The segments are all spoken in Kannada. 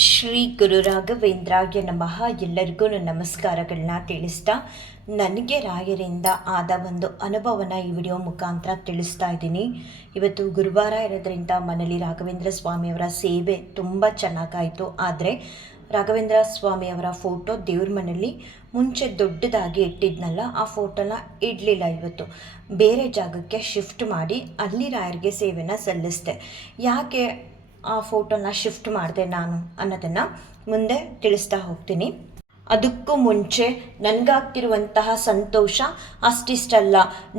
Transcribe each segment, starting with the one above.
ಶ್ರೀ ಗುರು ರಾಘವೇಂದ್ರಾಯ ನಮಃ. ಎಲ್ಲರಿಗೂ ನಮಸ್ಕಾರಗಳನ್ನ ತಿಳಿಸ್ತಾ ನನಗೆ ರಾಯರಿಂದ ಆದ ಒಂದು ಅನುಭವನ ಈ ವಿಡಿಯೋ ಮುಖಾಂತರ ತಿಳಿಸ್ತಾ ಇದ್ದೀನಿ. ಇವತ್ತು ಗುರುವಾರ ಇರೋದ್ರಿಂದ ಮನೇಲಿ ರಾಘವೇಂದ್ರ ಸ್ವಾಮಿಯವರ ಸೇವೆ ತುಂಬ ಚೆನ್ನಾಗಾಯಿತು. ಆದರೆ ರಾಘವೇಂದ್ರ ಸ್ವಾಮಿಯವರ ಫೋಟೋ ದೇವ್ರ ಮನೆಯಲ್ಲಿ ಮುಂಚೆ ದೊಡ್ಡದಾಗಿ ಇಟ್ಟಿದ್ನಲ್ಲ, ಆ ಫೋಟೋನ ಇಡಲಿಲ್ಲ. ಇವತ್ತು ಬೇರೆ ಜಾಗಕ್ಕೆ ಶಿಫ್ಟ್ ಮಾಡಿ ಅಲ್ಲಿ ರಾಯರಿಗೆ ಸೇವೆನ ಸಲ್ಲಿಸಿದೆ. ಯಾಕೆ ಆ ಫೋಟೋನ ಶಿಫ್ಟ್ ಮಾಡಿದೆ ನಾನು ಅನ್ನೋದನ್ನು ಮುಂದೆ ತಿಳಿಸ್ತಾ ಹೋಗ್ತೀನಿ. ಅದಕ್ಕೂ ಮುಂಚೆ ನನಗಾಗ್ತಿರುವಂತಹ ಸಂತೋಷ ಅಷ್ಟಿಷ್ಟಲ್ಲ.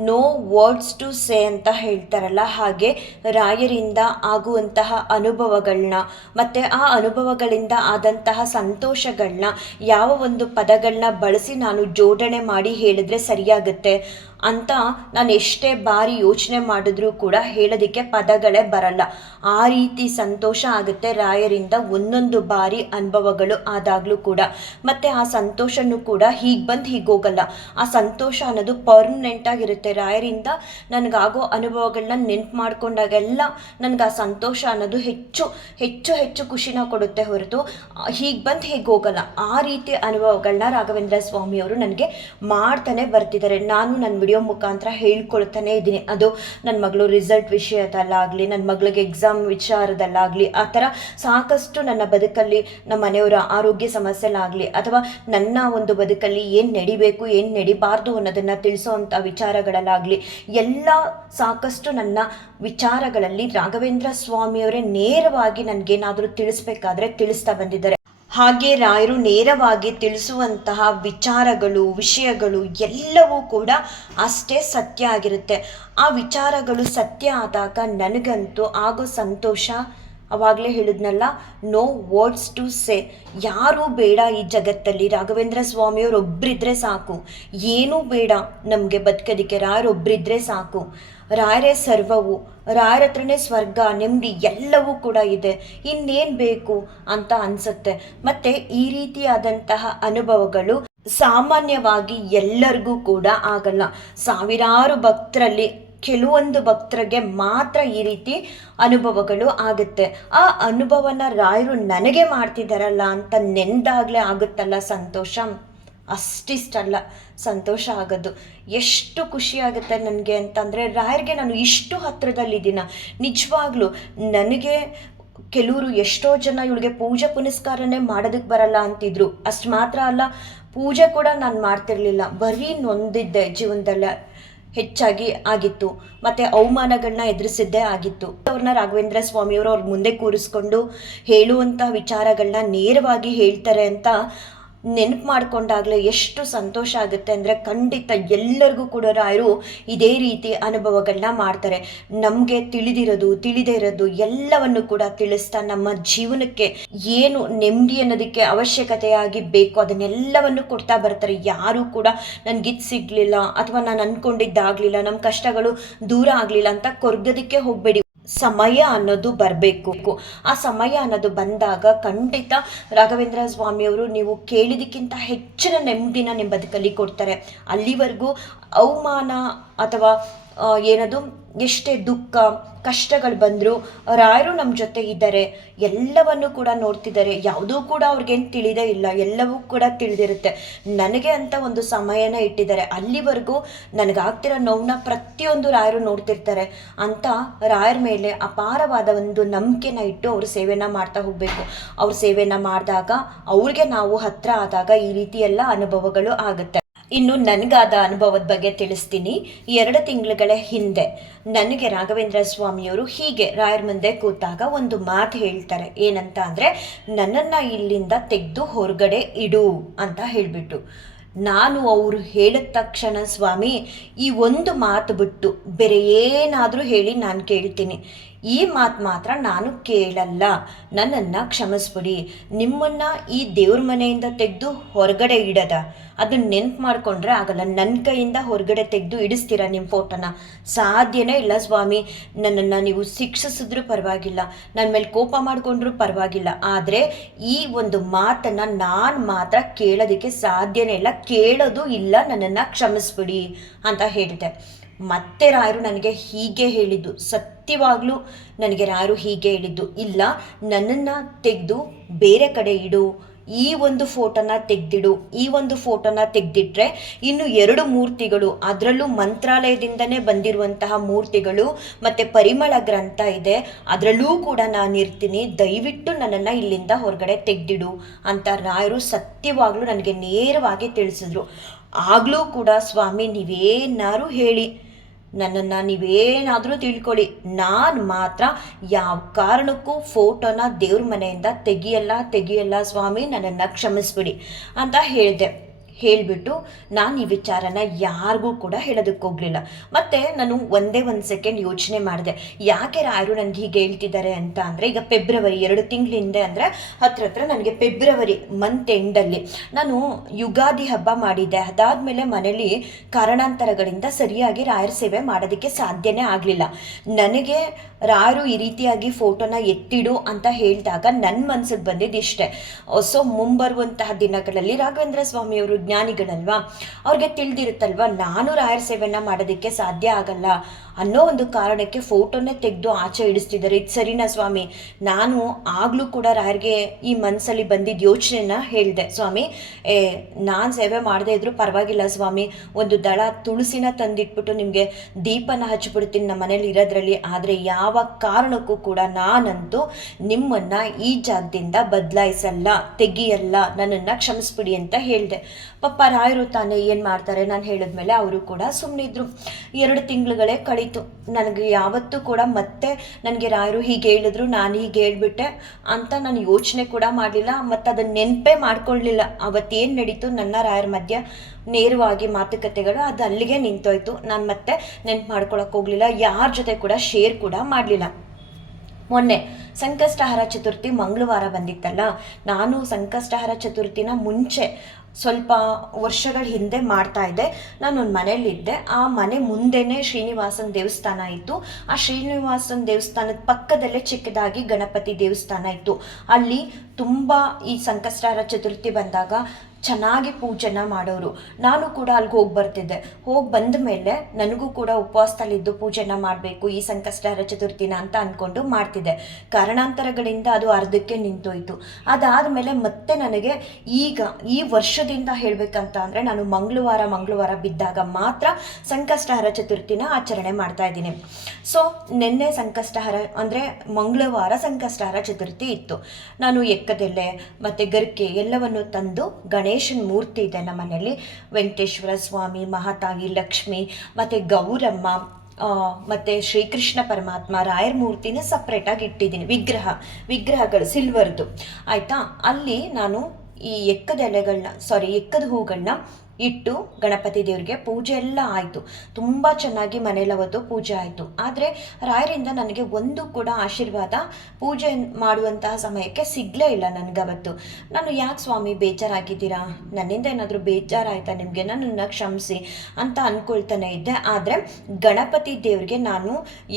ನೋ ವರ್ಡ್ಸ್ ಟು ಸೇ ಅಂತ ಹೇಳ್ತಾರಲ್ಲ, ಹಾಗೆ ರಾಯರಿಂದ ಆಗುವಂತಹ ಅನುಭವಗಳನ್ನ ಮತ್ತು ಆ ಅನುಭವಗಳಿಂದ ಆದಂತಹ ಸಂತೋಷಗಳನ್ನ ಯಾವ ಒಂದು ಪದಗಳನ್ನ ಬಳಸಿ ನಾನು ಜೋಡಣೆ ಮಾಡಿ ಹೇಳಿದ್ರೆ ಸರಿಯಾಗುತ್ತೆ ಅಂತ ನಾನು ಎಷ್ಟೇ ಬಾರಿ ಯೋಚನೆ ಮಾಡಿದ್ರೂ ಕೂಡ ಹೇಳೋದಕ್ಕೆ ಪದಗಳೇ ಬರಲ್ಲ. ಆ ರೀತಿ ಸಂತೋಷ ಆಗುತ್ತೆ ರಾಯರಿಂದ ಒಂದೊಂದು ಬಾರಿ ಅನುಭವಗಳು ಆದಾಗಲೂ ಕೂಡ. ಮತ್ತು ಆ ಸಂತೋಷನೂ ಕೂಡ ಹೀಗೆ ಬಂದು ಹೀಗೆ ಹೋಗಲ್ಲ. ಆ ಸಂತೋಷ ಅನ್ನೋದು ಪರ್ಮನೆಂಟ್ ಆಗಿರುತ್ತೆ. ರಾಯರಿಂದ ನನಗಾಗೋ ಅನುಭವಗಳನ್ನ ನೆನ್ಪು ಮಾಡ್ಕೊಂಡಾಗೆಲ್ಲ ನನಗೆ ಆ ಸಂತೋಷ ಅನ್ನೋದು ಹೆಚ್ಚು ಹೆಚ್ಚು ಹೆಚ್ಚು ಖುಷಿನ ಕೊಡುತ್ತೆ ಹೊರತು ಹೀಗೆ ಬಂದು ಹೀಗೆ ಹೋಗಲ್ಲ. ಆ ರೀತಿ ಅನುಭವಗಳನ್ನ ರಾಘವೇಂದ್ರ ಸ್ವಾಮಿಯವರು ನನಗೆ ಮಾಡ್ತಾನೆ ಬರ್ತಿದ್ದಾರೆ. ನಾನು ನನ್ನ ವಿಡಿಯೋ ಮುಖಾಂತರ ಹೇಳ್ಕೊಳ್ತಾನೆ ಇದ್ದೀನಿ. ಅದು ನನ್ನ ಮಗಳು ರಿಸಲ್ಟ್ ವಿಷಯದಲ್ಲಾಗಲಿ, ನನ್ನ ಮಗಳಿಗೆ ಎಕ್ಸಾಮ್ ವಿಚಾರದಲ್ಲಾಗಲಿ, ಆ ಥರ ಸಾಕಷ್ಟು ನನ್ನ ಬದುಕಲ್ಲಿ ನಮ್ಮ ಮನೆಯವರ ಆರೋಗ್ಯ ಸಮಸ್ಯೆಲಾಗಲಿ ಅಥವಾ ನನ್ನ ಒಂದು ಬದುಕಲ್ಲಿ ಏನು ನಡಿಬೇಕು ಏನು ನಡಿಬಾರ್ದು ಅನ್ನೋದನ್ನು ತಿಳಿಸೋವಂಥ ವಿಚಾರಗಳಲ್ಲಾಗಲಿ ಎಲ್ಲ ಸಾಕಷ್ಟು ನನ್ನ ವಿಚಾರಗಳಲ್ಲಿ ರಾಘವೇಂದ್ರ ಸ್ವಾಮಿಯವರೇ ನೇರವಾಗಿ ನನಗೇನಾದರೂ ತಿಳಿಸ್ಬೇಕಾದ್ರೆ ತಿಳಿಸ್ತಾ ಬಂದಿದ್ದಾರೆ. ಹಾಗೆ ರಾಯರು ನೇರವಾಗಿ ತಿಳಿಸುವಂತಹ ವಿಚಾರಗಳು ವಿಷಯಗಳು ಎಲ್ಲವೂ ಕೂಡ ಅಷ್ಟೇ ಸತ್ಯ ಆಗಿರುತ್ತೆ. ಆ ವಿಚಾರಗಳು ಸತ್ಯ ಆದಾಗ ನನಗಂತೂ ಆಗೋ ಸಂತೋಷ ಅವಾಗಲೇ ಹೇಳಿದ್ನಲ್ಲ, ನೋ ವರ್ಡ್ಸ್ ಟು ಸೇ. ಯಾರೂ ಬೇಡ ಈ ಜಗತ್ತಲ್ಲಿ, ರಾಘವೇಂದ್ರ ಸ್ವಾಮಿಯವರು ಒಬ್ಬರಿದ್ರೆ ಸಾಕು. ಏನೂ ಬೇಡ ನಮಗೆ ಬದುಕೋದಕ್ಕೆ, ರಾಯರೊಬ್ಬರಿದ್ರೆ ಸಾಕು. ರಾಯರೇ ಸರ್ವವು, ರಾಯರ ಹತ್ರನೇ ಸ್ವರ್ಗ ನೆಮ್ಮದಿ ಎಲ್ಲವೂ ಕೂಡ ಇದೆ, ಇನ್ನೇನು ಬೇಕು ಅಂತ ಅನಿಸುತ್ತೆ. ಮತ್ತು ಈ ರೀತಿಯಾದಂತಹ ಅನುಭವಗಳು ಸಾಮಾನ್ಯವಾಗಿ ಎಲ್ಲರಿಗೂ ಕೂಡ ಆಗಲ್ಲ. ಸಾವಿರಾರು ಭಕ್ತರಲ್ಲಿ ಕೆಲವೊಂದು ಭಕ್ತರಿಗೆ ಮಾತ್ರ ಈ ರೀತಿ ಅನುಭವಗಳು ಆಗುತ್ತೆ. ಆ ಅನುಭವನ ರಾಯರು ನನಗೆ ಮಾಡ್ತಿದ್ದಾರಲ್ಲ ಅಂತ ನೆನೆದಾಗಲೇ ಆಗುತ್ತಲ್ಲ ಸಂತೋಷ, ಅಷ್ಟಿಷ್ಟಲ್ಲ ಸಂತೋಷ ಆಗೋದು. ಎಷ್ಟು ಖುಷಿ ಆಗುತ್ತೆ ನನಗೆ ಅಂತಂದರೆ, ರಾಯರಿಗೆ ನಾನು ಇಷ್ಟು ಹತ್ತಿರದಲ್ಲಿದ್ದೀನ. ನಿಜವಾಗ್ಲೂ ನನಗೆ ಕೆಲವರು ಎಷ್ಟೋ ಜನ ಇವಳಿಗೆ ಪೂಜೆ ಪುನಸ್ಕಾರನೇ ಮಾಡೋದಕ್ಕೆ ಬರಲ್ಲ ಅಂತಿದ್ರು. ಅಷ್ಟು ಮಾತ್ರ ಅಲ್ಲ, ಪೂಜೆ ಕೂಡ ನಾನು ಮಾಡ್ತಿರ್ಲಿಲ್ಲ, ಬರೀ ನೊಂದಿದ್ದೆ ಜೀವನದಲ್ಲಿ ಹೆಚ್ಚಾಗಿ ಆಗಿತ್ತು. ಮತ್ತು ಅವಮಾನಗಳನ್ನ ಎದುರಿಸಿದ್ದೇ ಆಗಿತ್ತು. ಅವ್ರನ್ನ ರಾಘವೇಂದ್ರ ಸ್ವಾಮಿಯವರು ಅವ್ರ ಮುಂದೆ ಕೂರಿಸ್ಕೊಂಡು ಹೇಳುವಂಥ ವಿಚಾರಗಳನ್ನ ನೇರವಾಗಿ ಹೇಳ್ತಾರೆ ಅಂತ ನೆನಪು ಮಾಡಿಕೊಂಡಾಗಲೇ ಎಷ್ಟು ಸಂತೋಷ ಆಗುತ್ತೆ ಅಂದರೆ, ಖಂಡಿತ ಎಲ್ಲರಿಗೂ ಕೂಡ ರಾಯರು ಇದೇ ರೀತಿ ಅನುಭವಗಳನ್ನ ಮಾಡ್ತಾರೆ. ನಮಗೆ ತಿಳಿದೇ ಇರೋದು ಎಲ್ಲವನ್ನು ಕೂಡ ತಿಳಿಸ್ತಾ ನಮ್ಮ ಜೀವನಕ್ಕೆ ಏನು ನೆಮ್ಮದಿ ಅನ್ನೋದಕ್ಕೆ ಅವಶ್ಯಕತೆಯಾಗಿ ಬೇಕು ಅದನ್ನೆಲ್ಲವನ್ನು ಕೊಡ್ತಾ ಬರ್ತಾರೆ. ಯಾರೂ ಕೂಡ ನನಗಿದು ಸಿಗಲಿಲ್ಲ ಅಥವಾ ನಾನು ಅಂದ್ಕೊಂಡಿದ್ದಾಗಲಿಲ್ಲ, ನಮ್ಮ ಕಷ್ಟಗಳು ದೂರ ಆಗಲಿಲ್ಲ ಅಂತ ಕೊರ್ಗೋದಕ್ಕೆ ಹೋಗಬೇಡಿ. ಸಮಯ ಅನ್ನೋದು ಬರಬೇಕು. ಆ ಸಮಯ ಅನ್ನೋದು ಬಂದಾಗ ಖಂಡಿತ ರಾಘವೇಂದ್ರ ಸ್ವಾಮಿಯವರು ನೀವು ಕೇಳಿದಕ್ಕಿಂತ ಹೆಚ್ಚಿನ ನೆಮ್ಮದಿನ ನಿಮ್ಮ ಬದುಕಲ್ಲಿ ಕೊಡ್ತಾರೆ. ಅಲ್ಲಿವರೆಗೂ ಅವಮಾನ ಅಥವಾ ಏನದು ಎಷ್ಟೇ ದುಃಖ ಕಷ್ಟಗಳು ಬಂದರೂ ರಾಯರು ನಮ್ಮ ಜೊತೆ ಇದ್ದಾರೆ, ಎಲ್ಲವನ್ನೂ ಕೂಡ ನೋಡ್ತಿದ್ದಾರೆ. ಯಾವುದೂ ಕೂಡ ಅವ್ರಿಗೇನು ತಿಳಿದೇ ಇಲ್ಲ, ಎಲ್ಲವೂ ಕೂಡ ತಿಳಿದಿರುತ್ತೆ. ನನಗೆ ಅಂತ ಒಂದು ಸಮಯನ ಇಟ್ಟಿದ್ದಾರೆ. ಅಲ್ಲಿವರೆಗೂ ನನಗಾಗ್ತಿರೋ ನೋವನ್ನ ಪ್ರತಿಯೊಂದು ರಾಯರು ನೋಡ್ತಿರ್ತಾರೆ ಅಂತ ರಾಯರ ಮೇಲೆ ಅಪಾರವಾದ ಒಂದು ನಂಬಿಕೆನ ಇಟ್ಟು ಅವ್ರ ಸೇವೆನ ಮಾಡ್ತಾ ಹೋಗಬೇಕು. ಅವ್ರ ಸೇವೆನ ಮಾಡಿದಾಗ ಅವ್ರಿಗೆ ನಾವು ಹತ್ರ ಆದಾಗ ಈ ರೀತಿ ಎಲ್ಲ ಅನುಭವಗಳು ಆಗುತ್ತೆ. ಇನ್ನು ನನಗಾದ ಅನುಭವದ ಬಗ್ಗೆ ತಿಳಿಸ್ತೀನಿ. 2 ತಿಂಗಳುಗಳ ಹಿಂದೆ ನನಗೆ ರಾಘವೇಂದ್ರ ಸ್ವಾಮಿಯವರು ಹೀಗೆ ರಾಯರ ಮುಂದೆ ಕೂತಾಗ ಒಂದು ಮಾತು ಹೇಳ್ತಾರೆ. ಏನಂತ ಅಂದರೆ, ನನ್ನನ್ನು ಇಲ್ಲಿಂದ ತೆಗೆದು ಹೊರಗಡೆ ಇಡು ಅಂತ ಹೇಳಿಬಿಟ್ಟು. ನಾನು ಅವರು ಹೇಳಿದ ತಕ್ಷಣ, ಸ್ವಾಮಿ ಈ ಒಂದು ಮಾತು ಬಿಟ್ಟು ಬೇರೆ ಏನಾದರೂ ಹೇಳಿ ನಾನು ಕೇಳ್ತೀನಿ, ಈ ಮಾತು ಮಾತ್ರ ನಾನು ಕೇಳಲ್ಲ, ನನ್ನನ್ನು ಕ್ಷಮಿಸ್ಬಿಡಿ. ನಿಮ್ಮನ್ನು ಈ ದೇವ್ರ ಮನೆಯಿಂದ ತೆಗೆದು ಹೊರಗಡೆ ಇಡೋದ ಅದನ್ನ ನೆನ್ಪು ಮಾಡಿಕೊಂಡ್ರೆ ಆಗಲ್ಲ. ನನ್ನ ಕೈಯಿಂದ ಹೊರಗಡೆ ತೆಗೆದು ಇಡಿಸ್ತೀರಾ ನಿಮ್ಮ ಫೋಟೋನ? ಸಾಧ್ಯನೇ ಇಲ್ಲ ಸ್ವಾಮಿ. ನನ್ನನ್ನು ನೀವು ಶಿಕ್ಷಿಸಿದ್ರೂ ಪರವಾಗಿಲ್ಲ, ನನ್ನ ಮೇಲೆ ಕೋಪ ಮಾಡಿಕೊಂಡ್ರೂ ಪರವಾಗಿಲ್ಲ, ಆದರೆ ಈ ಒಂದು ಮಾತನ್ನು ನಾನು ಮಾತ್ರ ಕೇಳೋದಕ್ಕೆ ಸಾಧ್ಯನೇ ಇಲ್ಲ, ಕೇಳೋದು ಇಲ್ಲ, ನನ್ನನ್ನು ಕ್ಷಮಿಸ್ಬಿಡಿ ಅಂತ ಹೇಳಿದೆ. ಮತ್ತೆ ರಾಯರು ನನಗೆ ಹೀಗೆ ಹೇಳಿದ್ದು, ಸತ್ಯವಾಗ್ಲೂ ನನಗೆ ರಾಯರು ಹೀಗೆ ಹೇಳಿದ್ದು, ಇಲ್ಲ ನನ್ನನ್ನು ತೆಗೆದು ಬೇರೆ ಕಡೆ ಇಡು, ಈ ಒಂದು ಫೋಟೋನ ತೆಗೆದಿಡು, ಈ ಒಂದು ಫೋಟೋನ ತೆಗೆದಿಟ್ರೆ ಇನ್ನು 2 ಮೂರ್ತಿಗಳು, ಅದರಲ್ಲೂ ಮಂತ್ರಾಲಯದಿಂದನೇ ಬಂದಿರುವಂತಹ ಮೂರ್ತಿಗಳು ಮತ್ತು ಪರಿಮಳ ಗ್ರಂಥ ಇದೆ, ಅದರಲ್ಲೂ ಕೂಡ ನಾನಿರ್ತೀನಿ, ದಯವಿಟ್ಟು ನನ್ನನ್ನು ಇಲ್ಲಿಂದ ಹೊರಗಡೆ ತೆಗೆದಿಡು ಅಂತ ರಾಯರು ಸತ್ಯವಾಗ್ಲೂ ನನಗೆ ನೇರವಾಗಿ ತಿಳಿಸಿದ್ರು. ಆಗಲೂ ಕೂಡ ಸ್ವಾಮಿ ನೀವೇನಾರು ಹೇಳಿ, ನನ್ನನ್ನು ನೀವೇನಾದರೂ ತಿಳ್ಕೊಳ್ಳಿ, ನಾನು ಮಾತ್ರ ಯಾವ ಕಾರಣಕ್ಕೂ ಫೋಟೋನ ದೇವ್ರ ಮನೆಯಿಂದ ತೆಗಿಯಲ್ಲ ಸ್ವಾಮಿ, ನನ್ನನ್ನು ಕ್ಷಮಿಸ್ಬಿಡಿ ಅಂತ ಹೇಳಿಬಿಟ್ಟು ನಾನು ಈ ವಿಚಾರನ ಯಾರಿಗೂ ಕೂಡ ಹೇಳೋದಕ್ಕೆ ಹೋಗಲಿಲ್ಲ. ಮತ್ತು ನಾನು ಒಂದೇ ಒಂದು ಸೆಕೆಂಡ್ ಯೋಚನೆ ಮಾಡಿದೆ, ಯಾಕೆ ರಾಯರು ನನಗೆ ಹೀಗೆ ಹೇಳ್ತಿದ್ದಾರೆ ಅಂತ ಅಂದರೆ, ಈಗ ಫೆಬ್ರವರಿ 2 ತಿಂಗಳ ಹಿಂದೆ ಅಂದರೆ ಹತ್ರ ನನಗೆ ಫೆಬ್ರವರಿ ಮಂತ್ ಎಂಡಲ್ಲಿ ನಾನು ಯುಗಾದಿ ಹಬ್ಬ ಮಾಡಿದ್ದೆ. ಅದಾದಮೇಲೆ ಮನೇಲಿ ಕಾರಣಾಂತರಗಳಿಂದ ಸರಿಯಾಗಿ ರಾಯರ ಸೇವೆ ಮಾಡೋದಕ್ಕೆ ಸಾಧ್ಯನೇ ಆಗಲಿಲ್ಲ. ನನಗೆ ರಾಯರು ಈ ರೀತಿಯಾಗಿ ಫೋಟೋನ ಎತ್ತಿಡು ಅಂತ ಹೇಳಿದಾಗ ನನ್ನ ಮನಸ್ಸಿಗೆ ಬಂದಿದ್ದು ಇಷ್ಟೇ, ಸೊ ಮುಂಬರುವಂತಹ ದಿನಗಳಲ್ಲಿ ರಾಘವೇಂದ್ರ ಸ್ವಾಮಿಯವರು ಜ್ಞಾನಿಗಳಲ್ವಾ, ಅವ್ರಿಗೆ ತಿಳಿದಿರುತ್ತಲ್ವ ನಾನು ರಾಯರ ಸೇವೆನ ಮಾಡೋದಕ್ಕೆ ಸಾಧ್ಯ ಆಗಲ್ಲ ಅನ್ನೋ ಒಂದು ಕಾರಣಕ್ಕೆ ಫೋಟೋನೇ ತೆಗೆದು ಆಚೆ ಇಡಿಸ್ತಿದ್ದಾರೆ. ಇದು ಸರಿನಾ ಸ್ವಾಮಿ? ನಾನು ಆಗಲೂ ಕೂಡ ರಾಯರಿಗೆ ಈ ಮನಸ್ಸಲ್ಲಿ ಬಂದಿದ್ದ ಯೋಚನೆನ ಹೇಳಿದೆ, ಸ್ವಾಮಿ ನಾನು ಸೇವೆ ಮಾಡದೇ ಇದ್ರೂ ಪರವಾಗಿಲ್ಲ ಸ್ವಾಮಿ, ಒಂದು ದಳ ತುಳಸಿನ ತಂದಿಟ್ಬಿಟ್ಟು ನಿಮಗೆ ದೀಪನ ಹಚ್ಚಿಬಿಡ್ತೀನಿ ನಮ್ಮ ಮನೇಲಿ ಇರೋದ್ರಲ್ಲಿ, ಆದರೆ ಯಾವ ಕಾರಣಕ್ಕೂ ಕೂಡ ನಾನಂತೂ ನಿಮ್ಮನ್ನು ಈ ಜಾಗದಿಂದ ಬದಲಾಯಿಸಲ್ಲ, ತೆಗಿಯಲ್ಲ, ನನ್ನನ್ನು ಕ್ಷಮಿಸ್ಬಿಡಿ ಅಂತ ಹೇಳಿದೆ. ಪಾಪ ರಾಯರು ತಾನೇ ಏನು ಮಾಡ್ತಾರೆ, ನಾನು ಹೇಳಿದ್ಮೇಲೆ ಅವರು ಕೂಡ ಸುಮ್ಮನಿದ್ರು. 2 ತಿಂಗಳುಗಳೇ ಕಳೀತು. ನನಗೆ ಯಾವತ್ತೂ ಕೂಡ ಮತ್ತೆ ನನಗೆ ರಾಯರು ಹೀಗೆ ಹೇಳಿದ್ರು, ನಾನು ಹೀಗೆ ಹೇಳ್ಬಿಟ್ಟೆ ಅಂತ ನಾನು ಯೋಚನೆ ಕೂಡ ಮಾಡಲಿಲ್ಲ, ಮತ್ತು ಅದನ್ನು ನೆನಪೇ ಮಾಡ್ಕೊಳ್ಳಲಿಲ್ಲ. ಅವತ್ತೇನು ನಡೀತು ನನ್ನ ರಾಯರ ಮಧ್ಯ ನೇರವಾಗಿ ಮಾತುಕತೆಗಳು, ಅದು ಅಲ್ಲಿಗೆ ನಿಂತೋಯ್ತು. ನಾನು ಮತ್ತೆ ನೆನಪು ಮಾಡ್ಕೊಳಕ್ಕೆ ಹೋಗಲಿಲ್ಲ, ಯಾರ ಜೊತೆ ಕೂಡ ಶೇರ್ ಕೂಡ ಮಾಡಲಿಲ್ಲ. ಮೊನ್ನೆ ಸಂಕಷ್ಟಹರ ಚತುರ್ಥಿ ಮಂಗಳವಾರ ಬಂದಿತ್ತಲ್ಲ, ನಾನು ಸಂಕಷ್ಟಹರ ಚತುರ್ಥಿನ ಮುಂಚೆ ಸ್ವಲ್ಪ ವರ್ಷಗಳ ಹಿಂದೆ ಮಾಡ್ತಾ ಇದ್ದೆ. ನಾನೊಂದು ಮನೇಲಿದ್ದೆ, ಆ ಮನೆ ಮುಂದೆನೇ ಶ್ರೀನಿವಾಸನ ದೇವಸ್ಥಾನ ಇತ್ತು. ಆ ಶ್ರೀನಿವಾಸನ ದೇವಸ್ಥಾನದ ಪಕ್ಕದಲ್ಲೇ ಚಿಕ್ಕದಾಗಿ ಗಣಪತಿ ದೇವಸ್ಥಾನ ಇತ್ತು. ಅಲ್ಲಿ ತುಂಬ ಈ ಸಂಕಷ್ಟಹರ ಚತುರ್ಥಿ ಬಂದಾಗ ಚೆನ್ನಾಗಿ ಪೂಜೆನ ಮಾಡೋರು. ನಾನು ಕೂಡ ಅಲ್ಲಿಗೆ ಹೋಗಿ ಬರ್ತಿದ್ದೆ. ಹೋಗಿ ಬಂದ ಮೇಲೆ ನನಗೂ ಕೂಡ ಉಪವಾಸದಲ್ಲಿದ್ದು ಪೂಜೆನ ಮಾಡಬೇಕು ಈ ಸಂಕಷ್ಟಹರ ಚತುರ್ಥಿನ ಅಂತ ಅಂದ್ಕೊಂಡು ಮಾಡ್ತಿದ್ದೆ. ಕಾರಣಾಂತರಗಳಿಂದ ಅದು ಅರ್ಧಕ್ಕೆ ನಿಂತೋಯ್ತು. ಅದಾದಮೇಲೆ ಮತ್ತೆ ನನಗೆ ಈಗ ಈ ವರ್ಷದಿಂದ ಹೇಳಬೇಕಂತ ಅಂದರೆ, ನಾನು ಮಂಗಳವಾರ ಬಿದ್ದಾಗ ಮಾತ್ರ ಸಂಕಷ್ಟಹರ ಚತುರ್ಥಿನ ಆಚರಣೆ ಮಾಡ್ತಾ ಇದ್ದೀನಿ. ಸೊ ನಿನ್ನೆ ಸಂಕಷ್ಟಹರ ಅಂದರೆ ಮಂಗಳವಾರ ಸಂಕಷ್ಟಹರ ಚತುರ್ಥಿ ಇತ್ತು. ನಾನು ಎಕ್ಕದೆಲೆ ಮತ್ತು ಗರಿಕೆ ಎಲ್ಲವನ್ನು ತಂದು ಗಣೇಶನ ಮೂರ್ತಿ ಇದೆ ನಮ್ಮ ಮನೆಯಲ್ಲಿ, ವೆಂಕಟೇಶ್ವರ ಸ್ವಾಮಿ, ಮಹಾತಾಯಿ ಲಕ್ಷ್ಮಿ ಮತ್ತು ಗೌರಮ್ಮ ಮತ್ತು ಶ್ರೀಕೃಷ್ಣ ಪರಮಾತ್ಮ ರಾಯರ ಮೂರ್ತಿನ ಸಪ್ರೇಟಾಗಿ ಇಟ್ಟಿದ್ದೀನಿ. ವಿಗ್ರಹಗಳು ಸಿಲ್ವರ್ದು ಆಯಿತಾ. ಅಲ್ಲಿ ನಾನು ಈ ಎಕ್ಕದ ಹೂಗಳನ್ನ ಇಟ್ಟು ಗಣಪತಿ ದೇವರಿಗೆ ಪೂಜೆ ಎಲ್ಲ ಆಯಿತು. ತುಂಬ ಚೆನ್ನಾಗಿ ಮನೇಲಿ ಅವತ್ತು ಪೂಜೆ ಆಯಿತು. ಆದರೆ ರಾಯರಿಂದ ನನಗೆ ಒಂದು ಕೂಡ ಆಶೀರ್ವಾದ ಪೂಜೆ ಮಾಡುವಂತಹ ಸಮಯಕ್ಕೆ ಸಿಗಲೇ ಇಲ್ಲ ನನಗವತ್ತು. ನಾನು ಯಾಕೆ ಸ್ವಾಮಿ ಬೇಜಾರಾಗಿದ್ದೀರಾ, ನನ್ನಿಂದ ಏನಾದರೂ ಬೇಜಾರಾಯಿತಾ ನಿಮಗೆ, ನನ್ನನ್ನು ಕ್ಷಮಿಸಿ ಅಂತ ಅಂದ್ಕೊಳ್ತಾನೆ ಇದ್ದೆ. ಆದರೆ ಗಣಪತಿ ದೇವರಿಗೆ ನಾನು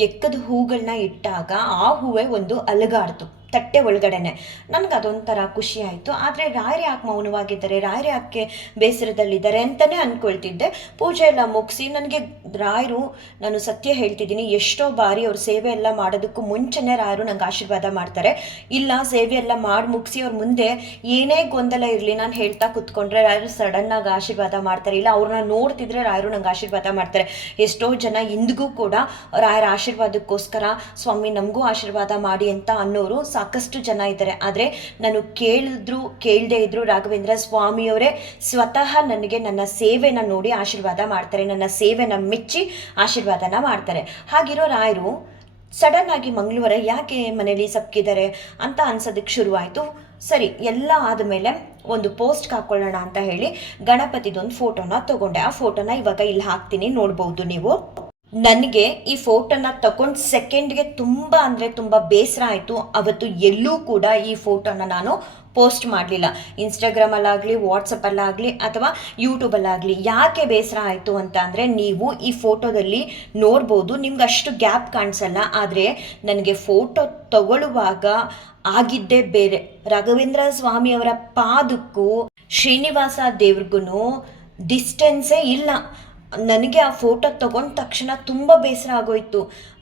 ಎಕ್ಕದ ಹೂಗಳನ್ನ ಇಟ್ಟಾಗ ಆ ಹೂವೇ ಒಂದು ಅಲುಗಾಡ್ತು ತಟ್ಟೆ ಒಳಗಡೆನೆ. ನನಗೆ ಅದೊಂಥರ ಖುಷಿ ಆಯಿತು. ಆದರೆ ರಾಯರು ಯಾಕೆ ಮೌನವಾಗಿದ್ದಾರೆ, ರಾಯರು ಯಾಕೆ ಬೇಸರದಲ್ಲಿದ್ದಾರೆ ಅಂತಲೇ ಅಂದ್ಕೊಳ್ತಿದ್ದೆ. ಪೂಜೆ ಎಲ್ಲ ಮುಗಿಸಿ ನನಗೆ ರಾಯರು, ನಾನು ಸತ್ಯ ಹೇಳ್ತಿದ್ದೀನಿ, ಎಷ್ಟೋ ಬಾರಿ ಅವ್ರ ಸೇವೆ ಎಲ್ಲ ಮಾಡೋದಕ್ಕೂ ಮುಂಚೆನೇ ರಾಯರು ನಂಗೆ ಆಶೀರ್ವಾದ ಮಾಡ್ತಾರೆ. ಇಲ್ಲ ಸೇವೆ ಎಲ್ಲ ಮಾಡಿ ಮುಗಿಸಿ ಅವ್ರ ಮುಂದೆ ಏನೇ ಗೊಂದಲ ಇರಲಿ ನಾನು ಹೇಳ್ತಾ ಕೂತ್ಕೊಂಡ್ರೆ ರಾಯರು ಸಡನ್ನಾಗಿ ಆಶೀರ್ವಾದ ಮಾಡ್ತಾರೆ. ಇಲ್ಲ ಅವ್ರನ್ನ ನೋಡ್ತಿದ್ರೆ ರಾಯರು ನಂಗೆ ಆಶೀರ್ವಾದ ಮಾಡ್ತಾರೆ. ಎಷ್ಟೋ ಜನ ಇಂದಿಗೂ ಕೂಡ ರಾಯರ ಆಶೀರ್ವಾದಕ್ಕೋಸ್ಕರ ಸ್ವಾಮಿ ನಮಗೂ ಆಶೀರ್ವಾದ ಮಾಡಿ ಅಂತ ಅನ್ನೋರು ಸಾಕಷ್ಟು ಜನ ಇದ್ದಾರೆ. ಆದರೆ ನಾನು ಕೇಳದೇ ಇದ್ರು ರಾಘವೇಂದ್ರ ಸ್ವಾಮಿಯವರೇ ಸ್ವತಃ ನನಗೆ ನನ್ನ ಸೇವೆನ ನೋಡಿ ಆಶೀರ್ವಾದ ಮಾಡ್ತಾರೆ, ನನ್ನ ಸೇವೆನ ಮೆಚ್ಚಿ ಆಶೀರ್ವಾದನ ಮಾಡ್ತಾರೆ. ಹಾಗಿರೋ ರಾಯರು ಸಡನ್ ಆಗಿ ಮಂಗಳವಾರ ಯಾಕೆ ಮನೇಲಿ ಸಪ್ಕಿದ್ದಾರೆ ಅಂತ ಅನ್ಸೋದಕ್ಕೆ ಶುರುವಾಯಿತು. ಸರಿ, ಎಲ್ಲ ಆದಮೇಲೆ ಒಂದು ಪೋಸ್ಟ್ ಹಾಕ್ಕೊಳ್ಳೋಣ ಅಂತ ಹೇಳಿ ಗಣಪತಿದೊಂದು ಫೋಟೋನ ತಗೊಂಡೆ. ಆ ಫೋಟೋನ ಇವಾಗ ಇಲ್ಲಿ ಹಾಕ್ತೀನಿ, ನೋಡ್ಬೋದು ನೀವು. ನನಗೆ ಈ ಫೋಟೋನ ತಗೊಂಡು ಸೆಕೆಂಡ್ಗೆ ತುಂಬ ಅಂದರೆ ತುಂಬ ಬೇಸರ ಆಯಿತು. ಅವತ್ತು ಎಲ್ಲೂ ಕೂಡ ಈ ಫೋಟೋನ ನಾನು ಪೋಸ್ಟ್ ಮಾಡಲಿಲ್ಲ. ಇನ್ಸ್ಟಾಗ್ರಾಮಲ್ಲಾಗಲಿ, ವಾಟ್ಸಪ್ಪಲ್ಲಾಗಲಿ ಅಥವಾ ಯೂಟ್ಯೂಬಲ್ಲಾಗಲಿ. ಯಾಕೆ ಬೇಸರ ಆಯಿತು ಅಂತ ಅಂದರೆ, ನೀವು ಈ ಫೋಟೋದಲ್ಲಿ ನೋಡ್ಬೋದು, ನಿಮ್ಗೆ ಅಷ್ಟು ಗ್ಯಾಪ್ ಕಾಣಿಸಲ್ಲ. ಆದರೆ ನನಗೆ ಫೋಟೋ ತಗೊಳ್ಳುವಾಗ ಆಗಿದ್ದೇ ಬೇರೆ. ರಾಘವೇಂದ್ರ ಸ್ವಾಮಿಯವರ ಪಾದಕ್ಕೂ ಶ್ರೀನಿವಾಸ ದೇವ್ರಿಗೂ ಡಿಸ್ಟೆನ್ಸೇ ಇಲ್ಲ. ನನಗೆ ಆ ಫೋಟೋ ತಗೊಂಡ ತಕ್ಷಣ ತುಂಬ ಬೇಸರ ಆಗೋಯ್ತು.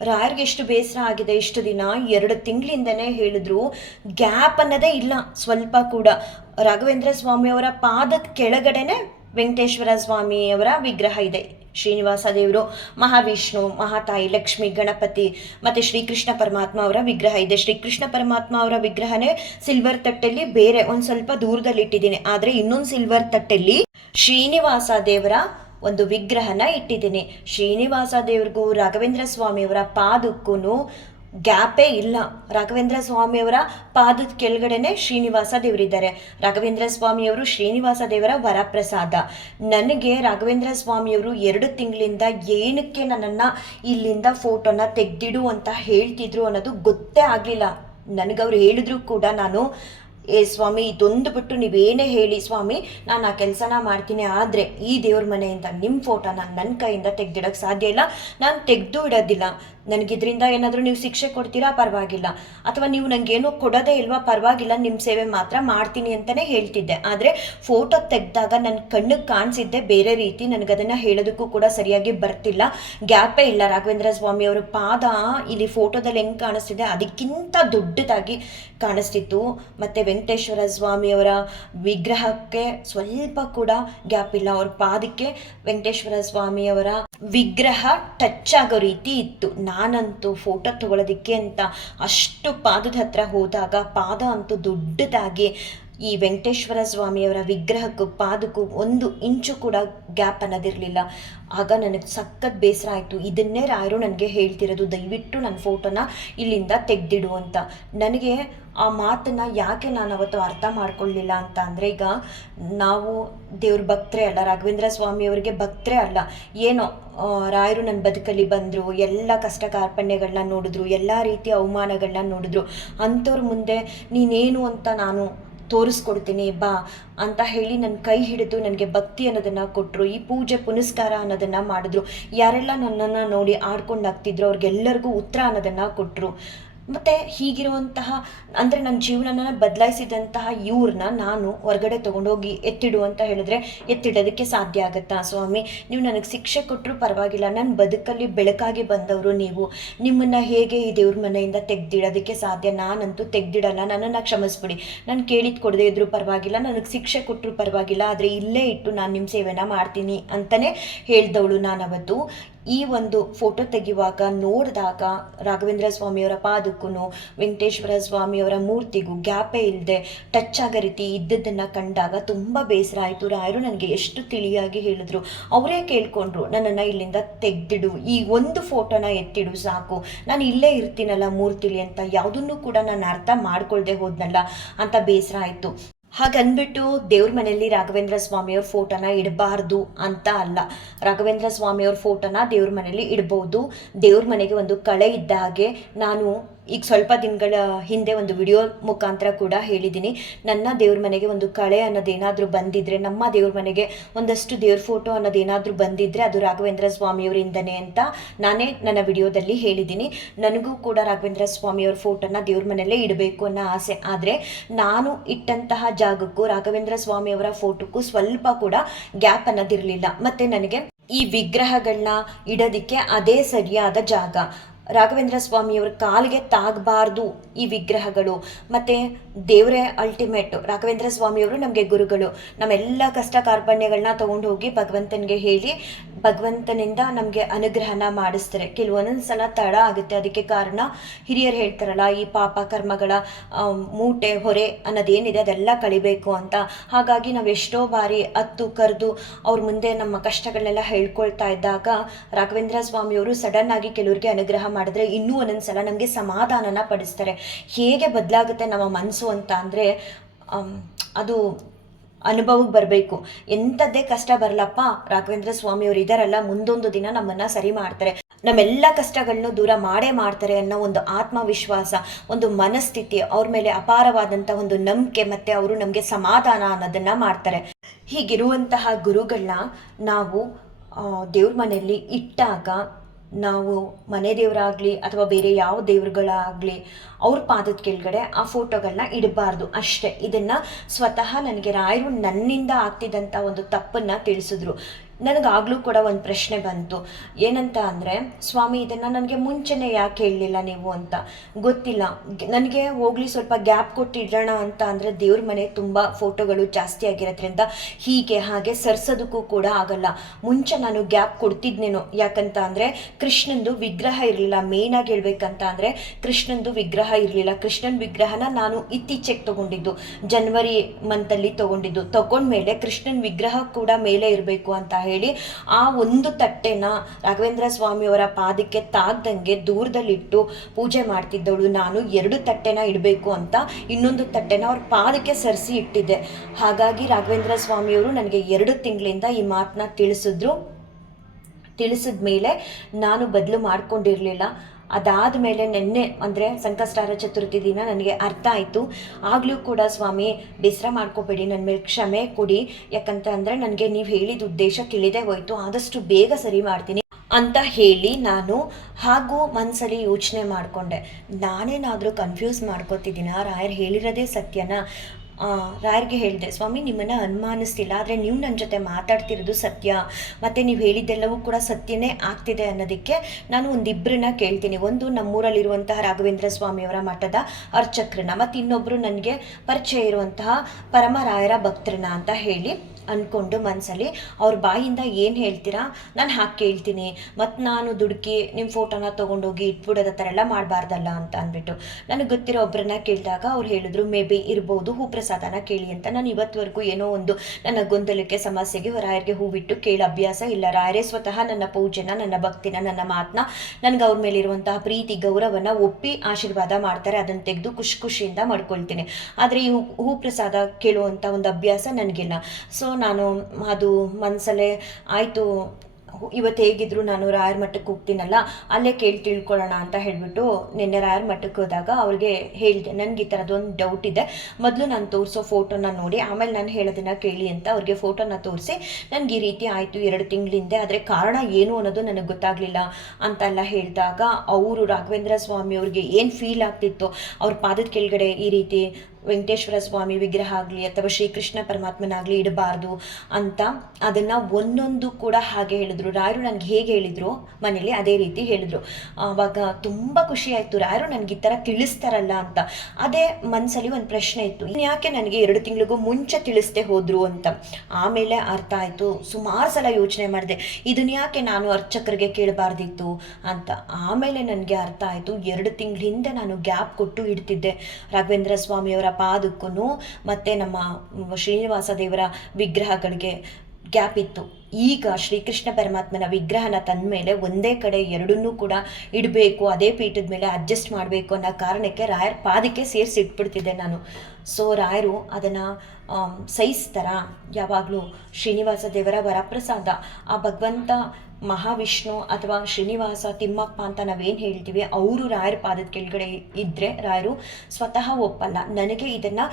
ರಾಯರ್ಗೆ ಎಷ್ಟು ಬೇಸರ ಆಗಿದೆ, ಇಷ್ಟು ದಿನ 2 ತಿಂಗಳಿಂದನೇ ಹೇಳಿದ್ರು, ಗ್ಯಾಪ್ ಅನ್ನೋದೇ ಇಲ್ಲ ಸ್ವಲ್ಪ ಕೂಡ. ರಾಘವೇಂದ್ರ ಸ್ವಾಮಿಯವರ ಪಾದದ ಕೆಳಗಡೆನೆ ವೆಂಕಟೇಶ್ವರ ಸ್ವಾಮಿಯವರ ವಿಗ್ರಹ ಇದೆ. ಶ್ರೀನಿವಾಸ ದೇವರು, ಮಹಾವಿಷ್ಣು, ಮಹಾತಾಯಿ ಲಕ್ಷ್ಮಿ, ಗಣಪತಿ ಮತ್ತು ಶ್ರೀಕೃಷ್ಣ ಪರಮಾತ್ಮ ಅವರ ವಿಗ್ರಹ ಇದೆ. ಶ್ರೀಕೃಷ್ಣ ಪರಮಾತ್ಮ ಅವರ ವಿಗ್ರಹನೇ ಸಿಲ್ವರ್ ತಟ್ಟೆಯಲ್ಲಿ ಬೇರೆ ಒಂದು ಸ್ವಲ್ಪ ದೂರದಲ್ಲಿ ಇಟ್ಟಿದ್ದೀನಿ. ಆದರೆ ಇನ್ನೊಂದು ಸಿಲ್ವರ್ ತಟ್ಟೆಯಲ್ಲಿ ಶ್ರೀನಿವಾಸ ದೇವರ ಒಂದು ವಿಗ್ರಹನ ಇಟ್ಟಿದ್ದೀನಿ. ಶ್ರೀನಿವಾಸ ದೇವ್ರಿಗೂ ರಾಘವೇಂದ್ರ ಸ್ವಾಮಿಯವರ ಪಾದಕ್ಕೂ ಗ್ಯಾಪೇ ಇಲ್ಲ. ರಾಘವೇಂದ್ರ ಸ್ವಾಮಿಯವರ ಪಾದದ ಕೆಳಗಡೆನೆ ಶ್ರೀನಿವಾಸ ದೇವರಿದ್ದಾರೆ. ರಾಘವೇಂದ್ರ ಸ್ವಾಮಿಯವರು ಶ್ರೀನಿವಾಸ ದೇವರ ವರಪ್ರಸಾದ. ನನಗೆ ರಾಘವೇಂದ್ರ ಸ್ವಾಮಿಯವರು 2 ತಿಂಗಳಿಂದ ಏನಕ್ಕೆ ನನ್ನನ್ನು ಇಲ್ಲಿಂದ ಫೋಟೋನ ತೆಗೆದಿಡು ಅಂತ ಹೇಳ್ತಿದ್ರು ಅನ್ನೋದು ಗೊತ್ತೇ ಆಗಲಿಲ್ಲ. ನನಗವ್ರು ಹೇಳಿದ್ರು ಕೂಡ ನಾನು, ಸ್ವಾಮಿ ಇದೊಂದು ಬಿಟ್ಟು ನೀವೇನೇ ಹೇಳಿ ಸ್ವಾಮಿ, ನಾನು ಆ ಕೆಲಸನ ಮಾಡ್ತೀನಿ, ಆದರೆ ಈ ದೇವ್ರ ಮನೆಯಿಂದ ನಿಮ್ಮ ಫೋಟೋನ ನನ್ನ ಕೈಯಿಂದ ತೆಗೆದಿಡೋಕ್ಕೆ ಸಾಧ್ಯ ಇಲ್ಲ, ನಾನು ತೆಗೆದು ಇಡೋದಿಲ್ಲ. ನನಗಿದ್ರಿಂದ ಏನಾದರೂ ನೀವು ಶಿಕ್ಷೆ ಕೊಡ್ತೀರಾ ಪರವಾಗಿಲ್ಲ, ಅಥವಾ ನೀವು ನನಗೇನೋ ಕೊಡೋದೇ ಇಲ್ವಾ ಪರವಾಗಿಲ್ಲ, ನಿಮ್ಮ ಸೇವೆ ಮಾತ್ರ ಮಾಡ್ತೀನಿ ಅಂತಲೇ ಹೇಳ್ತಿದ್ದೆ. ಆದರೆ ಫೋಟೋ ತೆಗೆದಾಗ ನನ್ನ ಕಣ್ಣಿಗೆ ಕಾಣಿಸಿದ್ದೆ ಬೇರೆ ರೀತಿ. ನನಗದನ್ನು ಹೇಳೋದಕ್ಕೂ ಕೂಡ ಸರಿಯಾಗಿ ಬರ್ತಿಲ್ಲ. ಗ್ಯಾಪೇ ಇಲ್ಲ. ರಾಘವೇಂದ್ರ ಸ್ವಾಮಿಯವರ ಪಾದ ಇಲ್ಲಿ ಫೋಟೋದಲ್ಲಿ ಹೆಂಗೆ ಕಾಣಿಸ್ತಿದೆ ಅದಕ್ಕಿಂತ ದೊಡ್ಡದಾಗಿ ಕಾಣಿಸ್ತಿತ್ತು. ಮತ್ತು ವೆಂಕಟೇಶ್ವರ ಸ್ವಾಮಿಯವರ ವಿಗ್ರಹಕ್ಕೆ ಸ್ವಲ್ಪ ಕೂಡ ಗ್ಯಾಪ್ ಇಲ್ಲ. ಅವ್ರ ಪಾದಕ್ಕೆ ವೆಂಕಟೇಶ್ವರ ಸ್ವಾಮಿಯವರ ವಿಗ್ರಹ ಟಚ್ ಆಗೋ ರೀತಿ ಇತ್ತು. ನಾನಂತೂ ಫೋಟೋ ತಗೊಳ್ಳೋದಕ್ಕೆ ಅಂತ ಅಷ್ಟು ಪಾದದ ಹತ್ರ ಹೋದಾಗ ಪಾದ ಅಂತೂ ದೊಡ್ಡದಾಗಿ ಈ ವೆಂಕಟೇಶ್ವರ ಸ್ವಾಮಿಯವರ ವಿಗ್ರಹಕ್ಕೂ ಪಾದಕ್ಕೂ 1 ಇಂಚು ಕೂಡ ಗ್ಯಾಪ್ ಅನ್ನೋದಿರಲಿಲ್ಲ. ಆಗ ನನಗೆ ಸಖತ್ ಬೇಸರ ಆಯಿತು. ಇದನ್ನೇ ರಾಯರು ನನಗೆ ಹೇಳ್ತಿರೋದು, ದಯವಿಟ್ಟು ನನ್ನ ಫೋಟೋನ ಇಲ್ಲಿಂದ ತೆಗೆದಿಡು ಅಂತ. ನನಗೆ ಆ ಮಾತನ್ನು ಯಾಕೆ ನಾನು ಅವತ್ತು ಅರ್ಥ ಮಾಡ್ಕೊಳ್ಳಲಿಲ್ಲ ಅಂತ ಅಂದರೆ, ಈಗ ನಾವು ದೇವ್ರ ಭಕ್ತರೇ ಅಲ್ಲ, ರಾಘವೇಂದ್ರ ಸ್ವಾಮಿಯವರಿಗೆ ಭಕ್ತರೇ ಅಲ್ಲ. ಏನೋ ರಾಯರು ನನ್ನ ಬದುಕಲ್ಲಿ ಬಂದರು, ಎಲ್ಲ ಕಷ್ಟ ಕಾರ್ಪಣ್ಯಗಳನ್ನ ನೋಡಿದ್ರು, ಎಲ್ಲ ರೀತಿಯ ಅವಮಾನಗಳನ್ನ ನೋಡಿದ್ರು. ಅಂಥವ್ರ ಮುಂದೆ ನೀನೇನು ಅಂತ ನಾನು ತೋರಿಸ್ಕೊಡ್ತೀನಿ ಬಾ ಅಂತ ಹೇಳಿ ನನ್ನ ಕೈ ಹಿಡಿದು ನನಗೆ ಭಕ್ತಿ ಅನ್ನೋದನ್ನು ಕೊಟ್ಟರು. ಈ ಪೂಜೆ ಪುನಸ್ಕಾರ ಅನ್ನೋದನ್ನು ಮಾಡಿದ್ರು. ಯಾರೆಲ್ಲ ನನ್ನನ್ನು ನೋಡಿ ಆಡ್ಕೊಂಡು ಆಗ್ತಿದ್ರು ಅವ್ರಿಗೆಲ್ಲರಿಗೂ ಉತ್ತರ ಅನ್ನೋದನ್ನು ಕೊಟ್ಟರು. ಮತ್ತು ಹೀಗಿರುವಂತಹ, ಅಂದರೆ ನನ್ನ ಜೀವನನ ಬದಲಾಯಿಸಿದಂತಹ ಇವ್ರನ್ನ ನಾನು ಹೊರಗಡೆ ತೊಗೊಂಡೋಗಿ ಎತ್ತಿಡು ಅಂತ ಹೇಳಿದ್ರೆ ಎತ್ತಿಡೋದಕ್ಕೆ ಸಾಧ್ಯ ಆಗುತ್ತಾ ಸ್ವಾಮಿ? ನೀವು ನನಗೆ ಶಿಕ್ಷೆ ಕೊಟ್ಟರು ಪರವಾಗಿಲ್ಲ, ನನ್ನ ಬದುಕಲ್ಲಿ ಬೆಳಕಾಗಿ ಬಂದವರು ನೀವು. ನಿಮ್ಮನ್ನು ಹೇಗೆ ಈ ದೇವ್ರ ಮನೆಯಿಂದ ತೆಗೆದಿಡೋದಕ್ಕೆ ಸಾಧ್ಯ? ನಾನಂತೂ ತೆಗೆದಿಡಲ್ಲ, ನನ್ನನ್ನು ಕ್ಷಮಿಸ್ಬಿಡಿ. ನಾನು ಕೇಳಿದ್ದು ಕೊಡದೇ ಇದ್ರೂ ಪರವಾಗಿಲ್ಲ, ನನಗೆ ಶಿಕ್ಷೆ ಕೊಟ್ಟರು ಪರವಾಗಿಲ್ಲ, ಆದರೆ ಇಲ್ಲೇ ಇಟ್ಟು ನಾನು ನಿಮ್ಮ ಸೇವೆನ ಮಾಡ್ತೀನಿ ಅಂತಲೇ ಹೇಳ್ದವಳು ನಾನವತ್ತು. ಈ ಒಂದು ಫೋಟೋ ತೆಗೆಯುವಾಗ ನೋಡಿದಾಗ ರಾಘವೇಂದ್ರ ಸ್ವಾಮಿಯವರ ಪಾದಕ್ಕೂ ವೆಂಕಟೇಶ್ವರ ಸ್ವಾಮಿಯವರ ಮೂರ್ತಿಗೂ ಗ್ಯಾಪೇ ಇಲ್ಲದೆ ಟಚ್ ಆಗೋ ರೀತಿ ಇದ್ದದ್ದನ್ನು ಕಂಡಾಗ ತುಂಬ ಬೇಸರ ಆಯಿತು. ರಾಯರು ನನಗೆ ಎಷ್ಟು ತಿಳಿಯಾಗಿ ಹೇಳಿದ್ರು, ಅವರೇ ಕೇಳ್ಕೊಂಡ್ರು, ನನ್ನನ್ನು ಇಲ್ಲಿಂದ ತೆಗೆದಿಡು, ಈ ಒಂದು ಫೋಟೋನ ಎತ್ತಿಡು ಸಾಕು, ನಾನು ಇಲ್ಲೇ ಇರ್ತೀನಲ್ಲ ಮೂರ್ತಿಲಿ ಅಂತ. ಯಾವುದನ್ನು ಕೂಡ ನಾನು ಅರ್ಥ ಮಾಡ್ಕೊಳ್ದೆ ಹೋದ್ನಲ್ಲ ಅಂತ ಬೇಸರ ಆಯಿತು. ಹಾಗನ್ಬಿಟ್ಟು ದೇವ್ರ ಮನೆಯಲ್ಲಿ ರಾಘವೇಂದ್ರ ಸ್ವಾಮಿಯವ್ರ ಫೋಟೋನ ಇಡಬಾರ್ದು ಅಂತ ಅಲ್ಲ. ರಾಘವೇಂದ್ರ ಸ್ವಾಮಿಯವ್ರ ಫೋಟೋನ ದೇವ್ರ ಮನೆಯಲ್ಲಿ ಇಡ್ಬೋದು. ದೇವ್ರ ಮನೆಗೆ ಒಂದು ಕಳೆ ಇದ್ದ ಹಾಗೆ ನಾನು ಈಗ ಸ್ವಲ್ಪ ದಿನಗಳ ಹಿಂದೆ ಒಂದು ವಿಡಿಯೋ ಮುಖಾಂತರ ಕೂಡ ಹೇಳಿದ್ದೀನಿ, ನನ್ನ ದೇವ್ರ ಮನೆಗೆ ಒಂದು ಕಳೆ ಅನ್ನೋದೇನಾದರೂ ಬಂದಿದ್ದರೆ, ನಮ್ಮ ದೇವ್ರ ಮನೆಗೆ ಒಂದಷ್ಟು ದೇವ್ರ ಫೋಟೋ ಅನ್ನೋದೇನಾದರೂ ಬಂದಿದ್ದರೆ ಅದು ರಾಘವೇಂದ್ರ ಸ್ವಾಮಿಯವರಿಂದನೇ ಅಂತ ನಾನೇ ನನ್ನ ವಿಡಿಯೋದಲ್ಲಿ ಹೇಳಿದ್ದೀನಿ. ನನಗೂ ಕೂಡ ರಾಘವೇಂದ್ರ ಸ್ವಾಮಿಯವ್ರ ಫೋಟೋನ ದೇವ್ರ ಮನೆಯಲ್ಲೇ ಇಡಬೇಕು ಅನ್ನೋ ಆಸೆ. ಆದರೆ ನಾನು ಇಟ್ಟಂತಹ ಜಾಗಕ್ಕೂ ರಾಘವೇಂದ್ರ ಸ್ವಾಮಿಯವರ ಫೋಟೋಕ್ಕೂ ಸ್ವಲ್ಪ ಕೂಡ ಗ್ಯಾಪ್ ಅನ್ನೋದಿರಲಿಲ್ಲ. ಮತ್ತು ನನಗೆ ಈ ವಿಗ್ರಹಗಳನ್ನ ಇಡೋದಕ್ಕೆ ಅದೇ ಸರಿಯಾದ ಜಾಗ. ರಾಘವೇಂದ್ರ ಸ್ವಾಮಿಯವ್ರ ಕಾಲಿಗೆ ತಾಗಬಾರ್ದು ಈ ವಿಗ್ರಹಗಳು. ಮತ್ತು ದೇವರೇ ಅಲ್ಟಿಮೇಟು. ರಾಘವೇಂದ್ರ ಸ್ವಾಮಿಯವರು ನಮಗೆ ಗುರುಗಳು. ನಮ್ಮೆಲ್ಲ ಕಷ್ಟ ಕಾರ್ಪಣ್ಯಗಳನ್ನ ತೊಗೊಂಡು ಹೋಗಿ ಭಗವಂತನಿಗೆ ಹೇಳಿ ಭಗವಂತನಿಂದ ನಮಗೆ ಅನುಗ್ರಹನ ಮಾಡಿಸ್ತಾರೆ. ಕೆಲವೊಂದೊಂದು ಸಲ ತಡ ಆಗುತ್ತೆ. ಅದಕ್ಕೆ ಕಾರಣ ಹಿರಿಯರು ಹೇಳ್ತಾರಲ್ಲ, ಈ ಪಾಪ ಕರ್ಮಗಳ ಮೂಟೆ ಹೊರೆ ಅನ್ನೋದೇನಿದೆ ಅದೆಲ್ಲ ಕಳಿಬೇಕು ಅಂತ. ಹಾಗಾಗಿ ನಾವು ಎಷ್ಟೋ ಬಾರಿ ಹತ್ತು ಕರೆದು ಅವ್ರ ಮುಂದೆ ನಮ್ಮ ಕಷ್ಟಗಳನ್ನೆಲ್ಲ ಹೇಳ್ಕೊಳ್ತಾ ಇದ್ದಾಗ ರಾಘವೇಂದ್ರ ಸ್ವಾಮಿಯವರು ಸಡನ್ ಆಗಿ ಕೆಲವರಿಗೆ ಅನುಗ್ರಹ ಮಾಡಿದ್ರೆ ಇನ್ನೂ ಒಂದೊಂದ್ಸಲ ನಮಗೆ ಸಮಾಧಾನನ ಪಡಿಸ್ತಾರೆ. ಹೇಗೆ ಬದಲಾಗುತ್ತೆ ನಮ್ಮ ಮನಸ್ಸು ಅಂತ ಅಂದರೆ, ಅದು ಅನುಭವಕ್ಕೆ ಬರಬೇಕು. ಎಂಥದ್ದೇ ಕಷ್ಟ ಬರಲಪ್ಪ, ರಾಘವೇಂದ್ರ ಸ್ವಾಮಿಯವರು ಇದ್ದಾರಲ್ಲ, ಮುಂದೊಂದು ದಿನ ನಮ್ಮನ್ನು ಸರಿ ಮಾಡ್ತಾರೆ, ನಮ್ಮೆಲ್ಲ ಕಷ್ಟಗಳನ್ನು ದೂರ ಮಾಡೇ ಮಾಡ್ತಾರೆ ಅನ್ನೋ ಒಂದು ಆತ್ಮವಿಶ್ವಾಸ, ಒಂದು ಮನಸ್ಥಿತಿ, ಅವ್ರ ಮೇಲೆ ಅಪಾರವಾದಂಥ ಒಂದು ನಂಬಿಕೆ, ಮತ್ತು ಅವರು ನಮಗೆ ಸಮಾಧಾನ ಅನ್ನೋದನ್ನು ಮಾಡ್ತಾರೆ. ಹೀಗಿರುವಂತಹ ಗುರುಗಳನ್ನ ನಾವು ದೇವ್ರ ಮನೆಯಲ್ಲಿ ಇಟ್ಟಾಗ ನಾವು ಮನೆ ದೇವರಾಗಲಿ ಅಥವಾ ಬೇರೆ ಯಾವ ದೇವ್ರುಗಳಾಗಲಿ ಅವ್ರ ಪಾದದ ಕೆಳಗಡೆ ಆ ಫೋಟೋಗಳನ್ನ ಇಡಬಾರ್ದು ಅಷ್ಟೇ. ಇದನ್ನು ಸ್ವತಃ ನನಗೆ ರಾಯರು ನನ್ನಿಂದ ಆಗ್ತಿದ್ದಂಥ ಒಂದು ತಪ್ಪನ್ನು ತಿಳಿಸಿದ್ರು. ನನಗಾಗಲೂ ಕೂಡ ಒಂದು ಪ್ರಶ್ನೆ ಬಂತು, ಏನಂತ ಅಂದರೆ, ಸ್ವಾಮಿ ಇದನ್ನು ನನಗೆ ಮುಂಚೆನೇ ಯಾಕೆ ಹೇಳಲಿಲ್ಲ ನೀವು ಅಂತ. ಗೊತ್ತಿಲ್ಲ, ನನಗೆ ಹೋಗ್ಲಿ ಸ್ವಲ್ಪ ಗ್ಯಾಪ್ ಕೊಟ್ಟು ಇಡೋಣ ಅಂತ ಅಂದರೆ ದೇವ್ರ ಮನೆ ತುಂಬ ಫೋಟೋಗಳು ಜಾಸ್ತಿ ಆಗಿರೋದ್ರಿಂದ ಹೀಗೆ ಹಾಗೆ ಸರ್ಸೋದಕ್ಕೂ ಕೂಡ ಆಗಲ್ಲ. ಮುಂಚೆ ನಾನು ಗ್ಯಾಪ್ ಕೊಡ್ತಿದ್ನೇನೋ, ಯಾಕಂತ ಅಂದರೆ ಕೃಷ್ಣಂದು ವಿಗ್ರಹ ಇರಲಿಲ್ಲ. ಮೇಯ್ನಾಗಿ ಹೇಳ್ಬೇಕಂತ ಅಂದರೆ ಕೃಷ್ಣಂದು ವಿಗ್ರಹ ಇರಲಿಲ್ಲ. ಕೃಷ್ಣನ ವಿಗ್ರಹನ ನಾನು ಇತ್ತೀಚೆಗೆ ತೊಗೊಂಡಿದ್ದು, ಜನವರಿ ಮಂತಲ್ಲಿ ತೊಗೊಂಡ್ಮೇಲೆ ಕೃಷ್ಣನ ವಿಗ್ರಹ ಕೂಡ ಮೇಲೆ ಇರಬೇಕು ಅಂತ ಹೇಳಿ ಆ ಒಂದು ತಟ್ಟೆನ ರಾಘವೇಂದ್ರ ಸ್ವಾಮಿಯವರ ಪಾದಕ್ಕೆ ತಾಗ್ದಂಗೆ ದೂರದಲ್ಲಿಟ್ಟು ಪೂಜೆ ಮಾಡ್ತಿದ್ದವಳು ನಾನು. 2 ತಟ್ಟೆನ ಇಡಬೇಕು ಅಂತ ಇನ್ನೊಂದು ತಟ್ಟೆನ ಅವ್ರ ಪಾದಕ್ಕೆ ಸರಿಸಿ ಇಟ್ಟಿದ್ದೆ. ಹಾಗಾಗಿ ರಾಘವೇಂದ್ರ ಸ್ವಾಮಿಯವರು ನನಗೆ 2 ತಿಂಗಳಿಂದ ಈ ಮಾತನ್ನ ತಿಳಿಸಿದ ಮೇಲೆ ನಾನು ಬದಲು ಮಾಡ್ಕೊಂಡಿರಲಿಲ್ಲ. ಅದಾದ ಮೇಲೆ ನಿನ್ನೆ ಅಂದರೆ ಸಂಕಷ್ಟಾರ ಚತುರ್ಥಿ ದಿನ ನನಗೆ ಅರ್ಥ ಆಯಿತು. ಆಗಲೂ ಕೂಡ ಸ್ವಾಮಿ ಬೇಸರ ಮಾಡ್ಕೋಬೇಡಿ, ನನ್ನ ಮೇಲೆ ಕ್ಷಮೆ ಕೊಡಿ, ಯಾಕಂತ ಅಂದರೆ ನನಗೆ ನೀವು ಹೇಳಿದ ಉದ್ದೇಶ ತಿಳಿದೇ ಹೋಯಿತು, ಆದಷ್ಟು ಬೇಗ ಸರಿ ಮಾಡ್ತೀನಿ ಅಂತ ಹೇಳಿ ನಾನು ಹಾಗೂ ಮನಸ್ಸಲ್ಲಿ ಯೋಚನೆ ಮಾಡಿಕೊಂಡೆ. ನಾನೇನಾದರೂ ಕನ್ಫ್ಯೂಸ್ ಮಾಡ್ಕೋತಿದ್ದೀನ, ರಾಯರು ಹೇಳಿರೋದೇ ಸತ್ಯನಾ? ರಾಯರಿಗೆ ಹೇಳಿದೆ, ಸ್ವಾಮಿ ನಿಮ್ಮನ್ನು ಅನುಮಾನಿಸ್ತಿಲ್ಲ, ಆದರೆ ನೀವು ನನ್ನ ಜೊತೆ ಮಾತಾಡ್ತಿರೋದು ಸತ್ಯ ಮತ್ತು ನೀವು ಹೇಳಿದ್ದೆಲ್ಲವೂ ಕೂಡ ಸತ್ಯನೇ ಆಗ್ತಿದೆ ಅನ್ನೋದಕ್ಕೆ ನಾನು ಒಂದಿಬ್ಬರನ್ನ ಕೇಳ್ತೀನಿ. ಒಂದು ನಮ್ಮೂರಲ್ಲಿರುವಂತಹ ರಾಘವೇಂದ್ರ ಸ್ವಾಮಿಯವರ ಮಠದ ಅರ್ಚಕ್ರನ್ನ, ಮತ್ತು ಇನ್ನೊಬ್ಬರು ನನಗೆ ಪರಿಚಯ ಇರುವಂತಹ ಪರಮರಾಯರ ಭಕ್ತರನ್ನ ಅಂತ ಹೇಳಿ ಅಂದ್ಕೊಂಡು ಮನಸ್ಸಲ್ಲಿ ಅವ್ರ ಬಾಯಿಂದ ಏನು ಹೇಳ್ತೀರಾ ನಾನು ಹಾಕಿ ಕೇಳ್ತೀನಿ, ಮತ್ತು ನಾನು ದುಡುಕಿ ನಿಮ್ಮ ಫೋಟೋನ ತೊಗೊಂಡೋಗಿ ಇಟ್ಬಿಡೋದು ಥರ ಎಲ್ಲ ಮಾಡಬಾರ್ದಲ್ಲ ಅಂತ ಅಂದ್ಬಿಟ್ಟು ನನಗೆ ಗೊತ್ತಿರೋ ಒಬ್ಬರನ್ನ ಕೇಳಿದಾಗ ಅವ್ರು ಹೇಳಿದ್ರು ಮೇ ಬಿ ಇರ್ಬೋದು, ಹೂಪ್ರಸಾದನ ಕೇಳಿ ಅಂತ. ನಾನು ಇವತ್ತುವರೆಗೂ ಏನೋ ಒಂದು ನನ್ನ ಗೊಂದಲಕ್ಕೆ ಸಮಸ್ಯೆಗೆ ರಾಯರಿಗೆ ಹೂವಿಟ್ಟು ಕೇಳೋ ಅಭ್ಯಾಸ ಇಲ್ಲ. ರಾಯರೇ ಸ್ವತಃ ನನ್ನ ಪೂಜೆನ, ನನ್ನ ಭಕ್ತಿನ, ನನ್ನ ಮಾತನ್ನ, ನನಗೆ ಅವ್ರ ಮೇಲಿರುವಂತಹ ಪ್ರೀತಿ ಗೌರವನ ಒಪ್ಪಿ ಆಶೀರ್ವಾದ ಮಾಡ್ತಾರೆ. ಅದನ್ನು ತೆಗೆದು ಖುಷಿಯಿಂದ ಮಾಡ್ಕೊಳ್ತೀನಿ. ಆದರೆ ಈ ಹೂಪ್ರಸಾದ ಕೇಳುವಂಥ ಒಂದು ಅಭ್ಯಾಸ ನನಗಿಲ್ಲ. ಸೊ ನಾನು ಅದು ಮನಸ್ಸಲ್ಲೇ ಆಯಿತು, ಇವತ್ತು ಹೇಗಿದ್ರು ನಾನು ರಾಯರ ಮಠಕ್ಕೆ ಹೋಗ್ತೀನಲ್ಲ, ಅಲ್ಲೇ ಕೇಳಿ ತಿಳ್ಕೊಳ್ಳೋಣ ಅಂತ ಹೇಳಿಬಿಟ್ಟು ನಿನ್ನೆ ರಾಯರ ಮಠಕ್ಕೆ ಹೋದಾಗ ಅವ್ರಿಗೆ ಹೇಳಿದೆ, ನನಗೆ ಈ ಥರದೊಂದು ಡೌಟ್ ಇದೆ, ಮೊದಲು ನಾನು ತೋರಿಸೋ ಫೋಟೋನ ನೋಡಿ ಆಮೇಲೆ ನಾನು ಹೇಳೋದನ್ನು ಕೇಳಿ ಅಂತ ಅವ್ರಿಗೆ ಫೋಟೋನ ತೋರಿಸಿ ನನಗೆ ಈ ರೀತಿ ಆಯಿತು 2 ತಿಂಗಳಿಂದೆ, ಆದರೆ ಕಾರಣ ಏನು ಅನ್ನೋದು ನನಗೆ ಗೊತ್ತಾಗಲಿಲ್ಲ ಅಂತೆಲ್ಲ ಹೇಳಿದಾಗ ಅವರು ರಾಘವೇಂದ್ರ ಸ್ವಾಮಿಯವ್ರಿಗೆ ಏನು ಫೀಲ್ ಆಗ್ತಿತ್ತು, ಅವ್ರ ಪಾದದ ಕೆಳಗಡೆ ಈ ರೀತಿ ವೆಂಕಟೇಶ್ವರ ಸ್ವಾಮಿ ವಿಗ್ರಹ ಆಗಲಿ ಅಥವಾ ಶ್ರೀಕೃಷ್ಣ ಪರಮಾತ್ಮನಾಗಲಿ ಇಡಬಾರ್ದು ಅಂತ ಅದನ್ನು ಒಂದೊಂದು ಕೂಡ ಹಾಗೆ ಹೇಳಿದ್ರು. ರಾಯರು ನನಗೆ ಹೇಗೆ ಹೇಳಿದ್ರು ಮನೇಲಿ ಅದೇ ರೀತಿ ಹೇಳಿದ್ರು. ಆವಾಗ ತುಂಬ ಖುಷಿ ಆಯಿತು, ರಾಯರು ನನಗೆ ಈ ಥರ ತಿಳಿಸ್ತಾರಲ್ಲ ಅಂತ. ಅದೇ ಮನಸ್ಸಲ್ಲಿ ಒಂದು ಪ್ರಶ್ನೆ ಇತ್ತು, ಯಾಕೆ ನನಗೆ 2 ತಿಂಗಳಿಗೂ ಮುಂಚೆ ತಿಳಿಸ್ದೆ ಹೋದ್ರು ಅಂತ. ಆಮೇಲೆ ಅರ್ಥ ಆಯಿತು, ಸುಮಾರು ಸಲ ಯೋಚನೆ ಮಾಡಿದೆ, ಇದನ್ನ ಯಾಕೆ ನಾನು ಅರ್ಚಕರಿಗೆ ಕೇಳಬಾರ್ದಿತ್ತು ಅಂತ. ಆಮೇಲೆ ನನಗೆ ಅರ್ಥ ಆಯಿತು, 2 ತಿಂಗಳ ಹಿಂದೆ ನಾನು ಗ್ಯಾಪ್ ಕೊಟ್ಟು ಇಡ್ತಿದ್ದೆ ರಾಘವೇಂದ್ರ ಸ್ವಾಮಿಯವರ ಪಾದಕ್ಕೂ ಮತ್ತು ನಮ್ಮ ಶ್ರೀನಿವಾಸ ದೇವರ ವಿಗ್ರಹಗಳಿಗೆ ಗ್ಯಾಪ್ ಇತ್ತು. ಈಗ ಶ್ರೀಕೃಷ್ಣ ಪರಮಾತ್ಮನ ವಿಗ್ರಹನ ತಂದ ಮೇಲೆ ಒಂದೇ ಕಡೆ 2 ಕೂಡ ಇಡಬೇಕು, ಅದೇ ಪೀಠದ ಮೇಲೆ ಅಡ್ಜಸ್ಟ್ ಮಾಡಬೇಕು ಅನ್ನೋ ಕಾರಣಕ್ಕೆ ರಾಯರ ಪಾದಕ್ಕೆ ಸೇರಿಸಿ ಇಟ್ಬಿಡ್ತಿದ್ದೆ ನಾನು. ಸೊ ರಾಯರು ಅದನ್ನು ಸಹಿಸ್ತಾರ. ಯಾವಾಗಲೂ ಶ್ರೀನಿವಾಸ ದೇವರ ವರಪ್ರಸಾದ, ಆ ಭಗವಂತ ಮಹಾವಿಷ್ಣು ಅಥವಾ ಶ್ರೀನಿವಾಸ ತಿಮ್ಮಪ್ಪ ಅಂತ ನಾವೇನು ಹೇಳ್ತೀವಿ, ಅವರು ರಾಯರ ಪಾದದ ಕೆಳಗಡೆ ಇದ್ದರೆ ರಾಯರು ಸ್ವತಃ ಒಪ್ಪಲ್ಲ. ನನಗೆ ಇದನ್ನು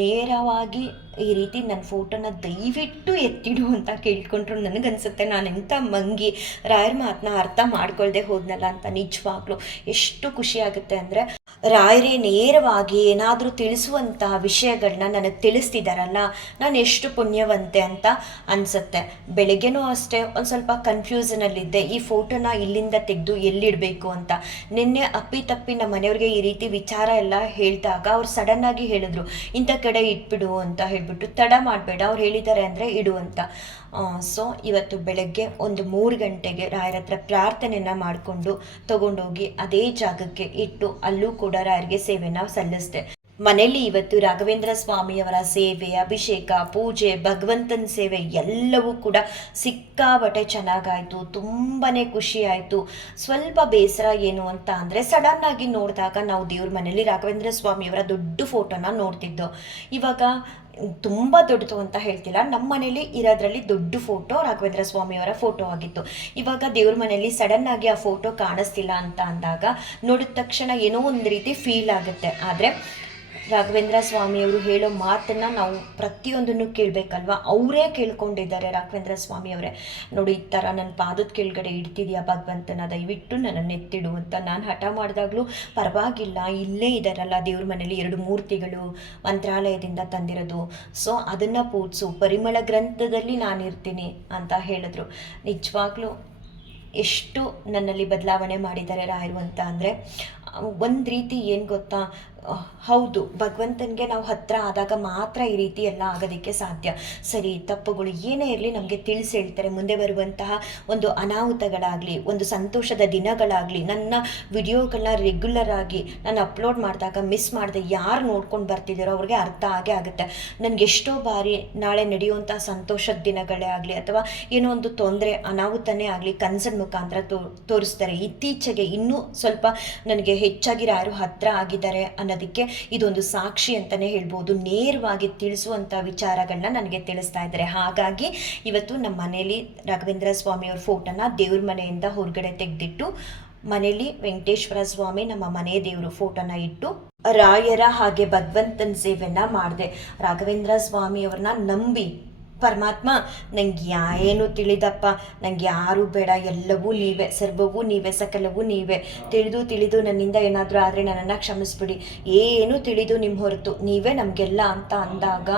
ನೇರವಾಗಿ ಈ ರೀತಿ ನನ್ನ ಫೋಟೋನ ದಯವಿಟ್ಟು ಎತ್ತಿಡು ಅಂತ ಕೇಳ್ಕೊಂಡ್ರು ನನಗನ್ಸುತ್ತೆ ನಾನು ಎಂಥ ಮಂಗಿ ರಾಯರ ಮಾತನ್ನ ಅರ್ಥ ಮಾಡ್ಕೊಳ್ದೆ ಹೋದ್ನಲ್ಲ ಅಂತ. ನಿಜವಾಗ್ಲೂ ಎಷ್ಟು ಖುಷಿ ಆಗುತ್ತೆ ಅಂದರೆ, ರಾಯರೇ ನೇರವಾಗಿ ಏನಾದರೂ ತಿಳಿಸುವಂತಹ ವಿಷಯಗಳನ್ನ ನನಗೆ ತಿಳಿಸ್ತಿದ್ದಾರಲ್ಲ, ನಾನು ಎಷ್ಟು ಪುಣ್ಯವಂತೆ ಅಂತ ಅನಿಸುತ್ತೆ. ಬೆಳಗ್ಗೆನೂ ಅಷ್ಟೇ ಒಂದು ಸ್ವಲ್ಪ ಕನ್ಫ್ಯೂಸನಲ್ಲಿದ್ದೆ, ಈ ಫೋಟೋನ ಇಲ್ಲಿಂದ ತೆಗೆದು ಎಲ್ಲಿಡಬೇಕು ಅಂತ. ನಿನ್ನೆ ಅಪ್ಪಿತಪ್ಪಿ ನಮ್ಮ ಮನೆಯವ್ರಿಗೆ ಈ ರೀತಿ ವಿಚಾರ ಎಲ್ಲ ಹೇಳಿದಾಗ ಅವ್ರು ಸಡನ್ನಾಗಿ ಹೇಳಿದ್ರು, ಇಂಥ ಕಡೆ ಇಟ್ಬಿಡು ಅಂತ ಹೇಳಿಬಿಟ್ಟು, ತಡ ಮಾಡಬೇಡ, ಅವ್ರು ಹೇಳಿದ್ದಾರೆ ಅಂದರೆ ಇಡು ಅಂತ. ಸೊ ಇವತ್ತು ಬೆಳಗ್ಗೆ ಒಂದು 3 ಗಂಟೆಗೆ ರಾಯರ ಹತ್ರ ಪ್ರಾರ್ಥನೆಯನ್ನು ಮಾಡಿಕೊಂಡು ತಗೊಂಡೋಗಿ ಅದೇ ಜಾಗಕ್ಕೆ ಇಟ್ಟು ಅಲ್ಲೂ ಕೂಡ ರಾಯರಿಗೆ ಸೇವೆನ ಸಲ್ಲಿಸಿದೆ. ಮನೆಯಲ್ಲಿ ಇವತ್ತು ರಾಘವೇಂದ್ರ ಸ್ವಾಮಿಯವರ ಸೇವೆ, ಅಭಿಷೇಕ, ಪೂಜೆ, ಭಗವಂತನ ಸೇವೆ ಎಲ್ಲವೂ ಕೂಡ ಸಿಕ್ಕಾಬಟ್ಟೆ ಚೆನ್ನಾಗಾಯಿತು. ತುಂಬಾ ಖುಷಿ ಆಯಿತು. ಸ್ವಲ್ಪ ಬೇಸರ ಏನು ಅಂತ ಅಂದರೆ, ಸಡನ್ನಾಗಿ ನೋಡಿದಾಗ ನಾವು ದೇವ್ರ ಮನೆಯಲ್ಲಿ ರಾಘವೇಂದ್ರ ಸ್ವಾಮಿಯವರ ದೊಡ್ಡ ಫೋಟೋನ ನೋಡ್ತಿದ್ದೋ. ಇವಾಗ ತುಂಬ ದೊಡ್ಡದು ಅಂತ ಹೇಳ್ತಿಲ್ಲ, ನಮ್ಮ ಮನೇಲಿ ಇರೋದ್ರಲ್ಲಿ ದೊಡ್ಡ ಫೋಟೋ ರಾಘವೇಂದ್ರ ಸ್ವಾಮಿಯವರ ಫೋಟೋ ಆಗಿತ್ತು. ಇವಾಗ ದೇವ್ರ ಮನೆಯಲ್ಲಿ ಸಡನ್ನಾಗಿ ಆ ಫೋಟೋ ಕಾಣಿಸ್ತಿಲ್ಲ ಅಂತ ಅಂದಾಗ ನೋಡಿದ ತಕ್ಷಣ ಏನೋ ಒಂದು ರೀತಿ ಫೀಲ್ ಆಗುತ್ತೆ. ಆದರೆ ರಾಘವೇಂದ್ರ ಸ್ವಾಮಿಯವರು ಹೇಳೋ ಮಾತನ್ನು ನಾವು ಪ್ರತಿಯೊಂದನ್ನು ಕೇಳಬೇಕಲ್ವ. ಅವರೇ ಕೇಳ್ಕೊಂಡಿದ್ದಾರೆ ರಾಘವೇಂದ್ರ ಸ್ವಾಮಿಯವರೇ. ನೋಡಿ, ಈ ಥರ ನನ್ನ ಪಾದದ ಕೆಳಗಡೆ ಇಡ್ತಿದ್ಯಾ ಭಗವಂತನ, ದಯವಿಟ್ಟು ನನ್ನನ್ನು ಎತ್ತಿಡು ಅಂತ. ನಾನು ಹಠ ಮಾಡಿದಾಗಲೂ ಪರವಾಗಿಲ್ಲ, ಇಲ್ಲೇ ಇದ್ದಾರಲ್ಲ ದೇವ್ರ ಮನೇಲಿ 2 ಮೂರ್ತಿಗಳು ಮಂತ್ರಾಲಯದಿಂದ ತಂದಿರೋದು, ಸೊ ಅದನ್ನು ಪೂಜಿಸು, ಪರಿಮಳ ಗ್ರಂಥದಲ್ಲಿ ನಾನಿರ್ತೀನಿ ಅಂತ ಹೇಳಿದ್ರು. ನಿಜವಾಗ್ಲೂ ಎಷ್ಟು ನನ್ನಲ್ಲಿ ಬದಲಾವಣೆ ಮಾಡಿದ್ದಾರೆ ರಾಯರು ಅಂತ ಅಂದರೆ, ಒಂದು ರೀತಿ ಏನು ಗೊತ್ತಾ, ಹೌದು, ಭಗವಂತನಿಗೆ ನಾವು ಹತ್ತಿರ ಆದಾಗ ಮಾತ್ರ ಈ ರೀತಿ ಎಲ್ಲ ಆಗೋದಕ್ಕೆ ಸಾಧ್ಯ. ಸರಿ ತಪ್ಪುಗಳು ಏನೇ ಇರಲಿ ನಮಗೆ ತಿಳಿಸಿ ಹೇಳ್ತಾರೆ. ಮುಂದೆ ಬರುವಂತಹ ಒಂದು ಅನಾಹುತಗಳಾಗಲಿ, ಒಂದು ಸಂತೋಷದ ದಿನಗಳಾಗಲಿ, ನನ್ನ ವಿಡಿಯೋಗಳನ್ನ ರೆಗ್ಯುಲರ್ ಆಗಿ ನಾನು ಅಪ್ಲೋಡ್ ಮಾಡಿದಾಗ ಮಿಸ್ ಮಾಡಿದೆ ಯಾರು ನೋಡ್ಕೊಂಡು ಬರ್ತಿದ್ದೀರೋ ಅವ್ರಿಗೆ ಅರ್ಥ ಆಗೇ ಆಗುತ್ತೆ. ನನಗೆ ಎಷ್ಟೋ ಬಾರಿ ನಾಳೆ ನಡೆಯುವಂಥ ಸಂತೋಷದ ದಿನಗಳೇ ಆಗಲಿ ಅಥವಾ ಏನೋ ಒಂದು ತೊಂದರೆ ಅನಾಹುತನೇ ಆಗಲಿ ಕನಸಿನ ಮುಖಾಂತರ ತೋರಿಸ್ತಾರೆ. ಇತ್ತೀಚೆಗೆ ಇನ್ನೂ ಸ್ವಲ್ಪ ನನಗೆ ಹೆಚ್ಚಾಗಿ ಯಾರು ಹತ್ತಿರ ಆಗಿದ್ದಾರೆ ಅನ್ನೋದಕ್ಕೆ ಇದೊಂದು ಸಾಕ್ಷಿ ಅಂತಲೇ ಹೇಳ್ಬೋದು. ನೇರವಾಗಿ ತಿಳಿಸುವಂಥ ವಿಚಾರಗಳನ್ನ ನನಗೆ ತಿಳಿಸ್ತಾ ಇದ್ದಾರೆ. ಹಾಗಾಗಿ ಇವತ್ತು ನಮ್ಮ ಮನೇಲಿ ರಾಘವೇಂದ್ರ ಸ್ವಾಮಿಯವ್ರ ಫೋಟೋನ ದೇವ್ರ ಮನೆಯಿಂದ ಹೊರಗಡೆ ತೆಗೆದಿಟ್ಟು ಮನೇಲಿ ವೆಂಕಟೇಶ್ವರ ಸ್ವಾಮಿ ನಮ್ಮ ಮನೆ ದೇವರು ಫೋಟೋನ ಇಟ್ಟು ರಾಯರ ಹಾಗೆ ಭಗವಂತನ ಸೇವೆನ ಮಾಡಿದೆ. ರಾಘವೇಂದ್ರ ಸ್ವಾಮಿಯವ್ರನ್ನ ನಂಬಿ, ಪರಮಾತ್ಮ ನಂಗೆ ಏನು ತಿಳಿದಪ್ಪ, ನಂಗೆ ಯಾರೂ ಬೇಡ, ಎಲ್ಲವೂ ನೀವೇ, ಸರ್ವವೂ ನೀವೇ, ಸಕಲವೂ ನೀವೇ, ತಿಳಿದು ನನ್ನಿಂದ ಏನಾದರೂ ಆದರೆ ನನ್ನನ್ನು ಕ್ಷಮಿಸ್ಬಿಡಿ, ಏನು ತಿಳಿದು ನಿಮ್ಮ ಹೊರತು ನೀವೇ ನಮಗೆಲ್ಲ ಅಂತ ಅಂದಾಗ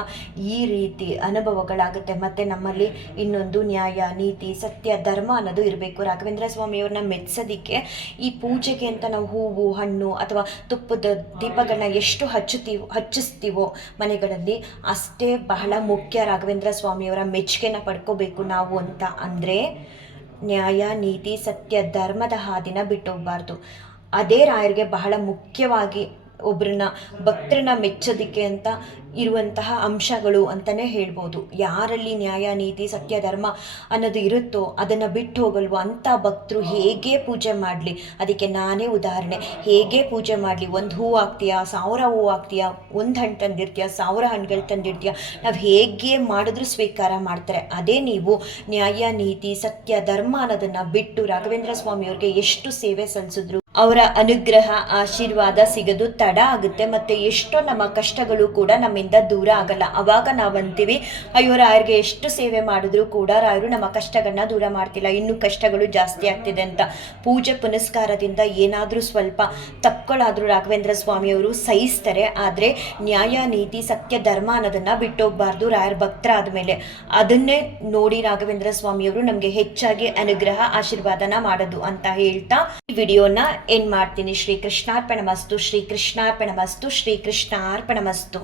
ಈ ರೀತಿ ಅನುಭವಗಳಾಗುತ್ತೆ. ಮತ್ತು ನಮ್ಮಲ್ಲಿ ಇನ್ನೊಂದು ನ್ಯಾಯ, ನೀತಿ, ಸತ್ಯ, ಧರ್ಮ ಅನ್ನೋದು ಇರಬೇಕು. ರಾಘವೇಂದ್ರ ಸ್ವಾಮಿಯವ್ರನ್ನ ಮೆಚ್ಚೋದಕ್ಕೆ ಈ ಪೂಜೆಗೆ ಅಂತ ನಾವು ಹೂವು, ಹಣ್ಣು ಅಥವಾ ತುಪ್ಪದ ದೀಪಗಳನ್ನ ಎಷ್ಟು ಹಚ್ಚಿಸ್ತೀವೋ ಮನೆಗಳಲ್ಲಿ, ಅಷ್ಟೇ ಬಹಳ ಮುಖ್ಯ. ರಾಘವೇಂದ್ರ ಸ್ವಾಮಿಯವರ ಮೆಚ್ಚುಗೆನ ಪಡ್ಕೋಬೇಕು ನಾವು ಅಂತ ಅಂದರೆ ನ್ಯಾಯ, ನೀತಿ, ಸತ್ಯ, ಧರ್ಮದ ಹಾದಿನ ಬಿಟ್ಟೋಗ್ಬಾರ್ದು. ಅದೇ ರಾಯರಿಗೆ ಬಹಳ ಮುಖ್ಯವಾಗಿ ಒಬ್ಬರನ್ನ ಭಕ್ತರನ್ನ ಮೆಚ್ಚೋದಕ್ಕೆ ಅಂತ ಇರುವಂತಹ ಅಂಶಗಳು ಅಂತಲೇ ಹೇಳ್ಬೋದು. ಯಾರಲ್ಲಿ ನ್ಯಾಯ, ನೀತಿ, ಸತ್ಯ, ಧರ್ಮ ಅನ್ನೋದು ಇರುತ್ತೋ ಅದನ್ನು ಬಿಟ್ಟು ಹೋಗಲ್ವೋ ಅಂಥ ಭಕ್ತರು ಹೇಗೆ ಪೂಜೆ ಮಾಡಲಿ, ಅದಕ್ಕೆ ನಾನೇ ಉದಾಹರಣೆ. ಹೇಗೆ ಪೂಜೆ ಮಾಡಲಿ, 1 ಹೂವು ಹಾಕ್ತೀಯಾ, 1000 ಹೂವು ಹಾಕ್ತೀಯಾ, 1 ಹಣ್ಣು ತಂದಿರ್ತೀಯ, 1000 ಹಣ್ಣುಗಳು ತಂದಿರ್ತೀಯ, ನಾವು ಹೇಗೆ ಮಾಡಿದ್ರೂ ಸ್ವೀಕಾರ ಮಾಡ್ತಾರೆ. ಅದೇ ನೀವು ನ್ಯಾಯ, ನೀತಿ, ಸತ್ಯ, ಧರ್ಮ ಅನ್ನೋದನ್ನು ಬಿಟ್ಟು ರಾಘವೇಂದ್ರ ಸ್ವಾಮಿಯವ್ರಿಗೆ ಎಷ್ಟು ಸೇವೆ ಸಲ್ಲಿಸಿದ್ರು ಅವರ ಅನುಗ್ರಹ, ಆಶೀರ್ವಾದ ಸಿಗೋದು ತಡ ಆಗುತ್ತೆ. ಮತ್ತು ಎಷ್ಟೋ ನಮ್ಮ ಕಷ್ಟಗಳು ಕೂಡ ನಮ್ಮಿಂದ ದೂರ ಆಗಲ್ಲ. ಆವಾಗ ನಾವು ಅಂತೀವಿ, ಅಯ್ಯೋ ರಾಯರಿಗೆ ಎಷ್ಟು ಸೇವೆ ಮಾಡಿದ್ರು ಕೂಡ ರಾಯರು ನಮ್ಮ ಕಷ್ಟಗಳನ್ನ ದೂರ ಮಾಡ್ತಿಲ್ಲ, ಇನ್ನೂ ಕಷ್ಟಗಳು ಜಾಸ್ತಿ ಆಗ್ತಿದೆ ಅಂತ. ಪೂಜೆ ಪುನಸ್ಕಾರದಿಂದ ಏನಾದರೂ ಸ್ವಲ್ಪ ತಪ್ಪುಗಳಾದರೂ ರಾಘವೇಂದ್ರ ಸ್ವಾಮಿಯವರು ಸಹಿಸ್ತಾರೆ. ಆದರೆ ನ್ಯಾಯ, ನೀತಿ, ಸತ್ಯ, ಧರ್ಮ ಅನ್ನೋದನ್ನು ಬಿಟ್ಟೋಗ್ಬಾರ್ದು ರಾಯರ ಭಕ್ತರಾದ ಮೇಲೆ. ಅದನ್ನೇ ನೋಡಿ ರಾಘವೇಂದ್ರ ಸ್ವಾಮಿಯವರು ನಮಗೆ ಹೆಚ್ಚಾಗಿ ಅನುಗ್ರಹ, ಆಶೀರ್ವಾದನ ಮಾಡೋದು ಅಂತ ಹೇಳ್ತಾ ಈ ವಿಡಿಯೋನ ಎಂಡ್ ಮಾಡ್ತೀನಿ. ಶ್ರೀ ಕೃಷ್ಣಾರ್ಪಣಮಸ್ತು, ಶ್ರೀ ಕೃಷ್ಣಾರ್ಪಣಮಸ್ತು, ಶ್ರೀ ಕೃಷ್ಣಾರ್ಪಣಮಸ್ತು.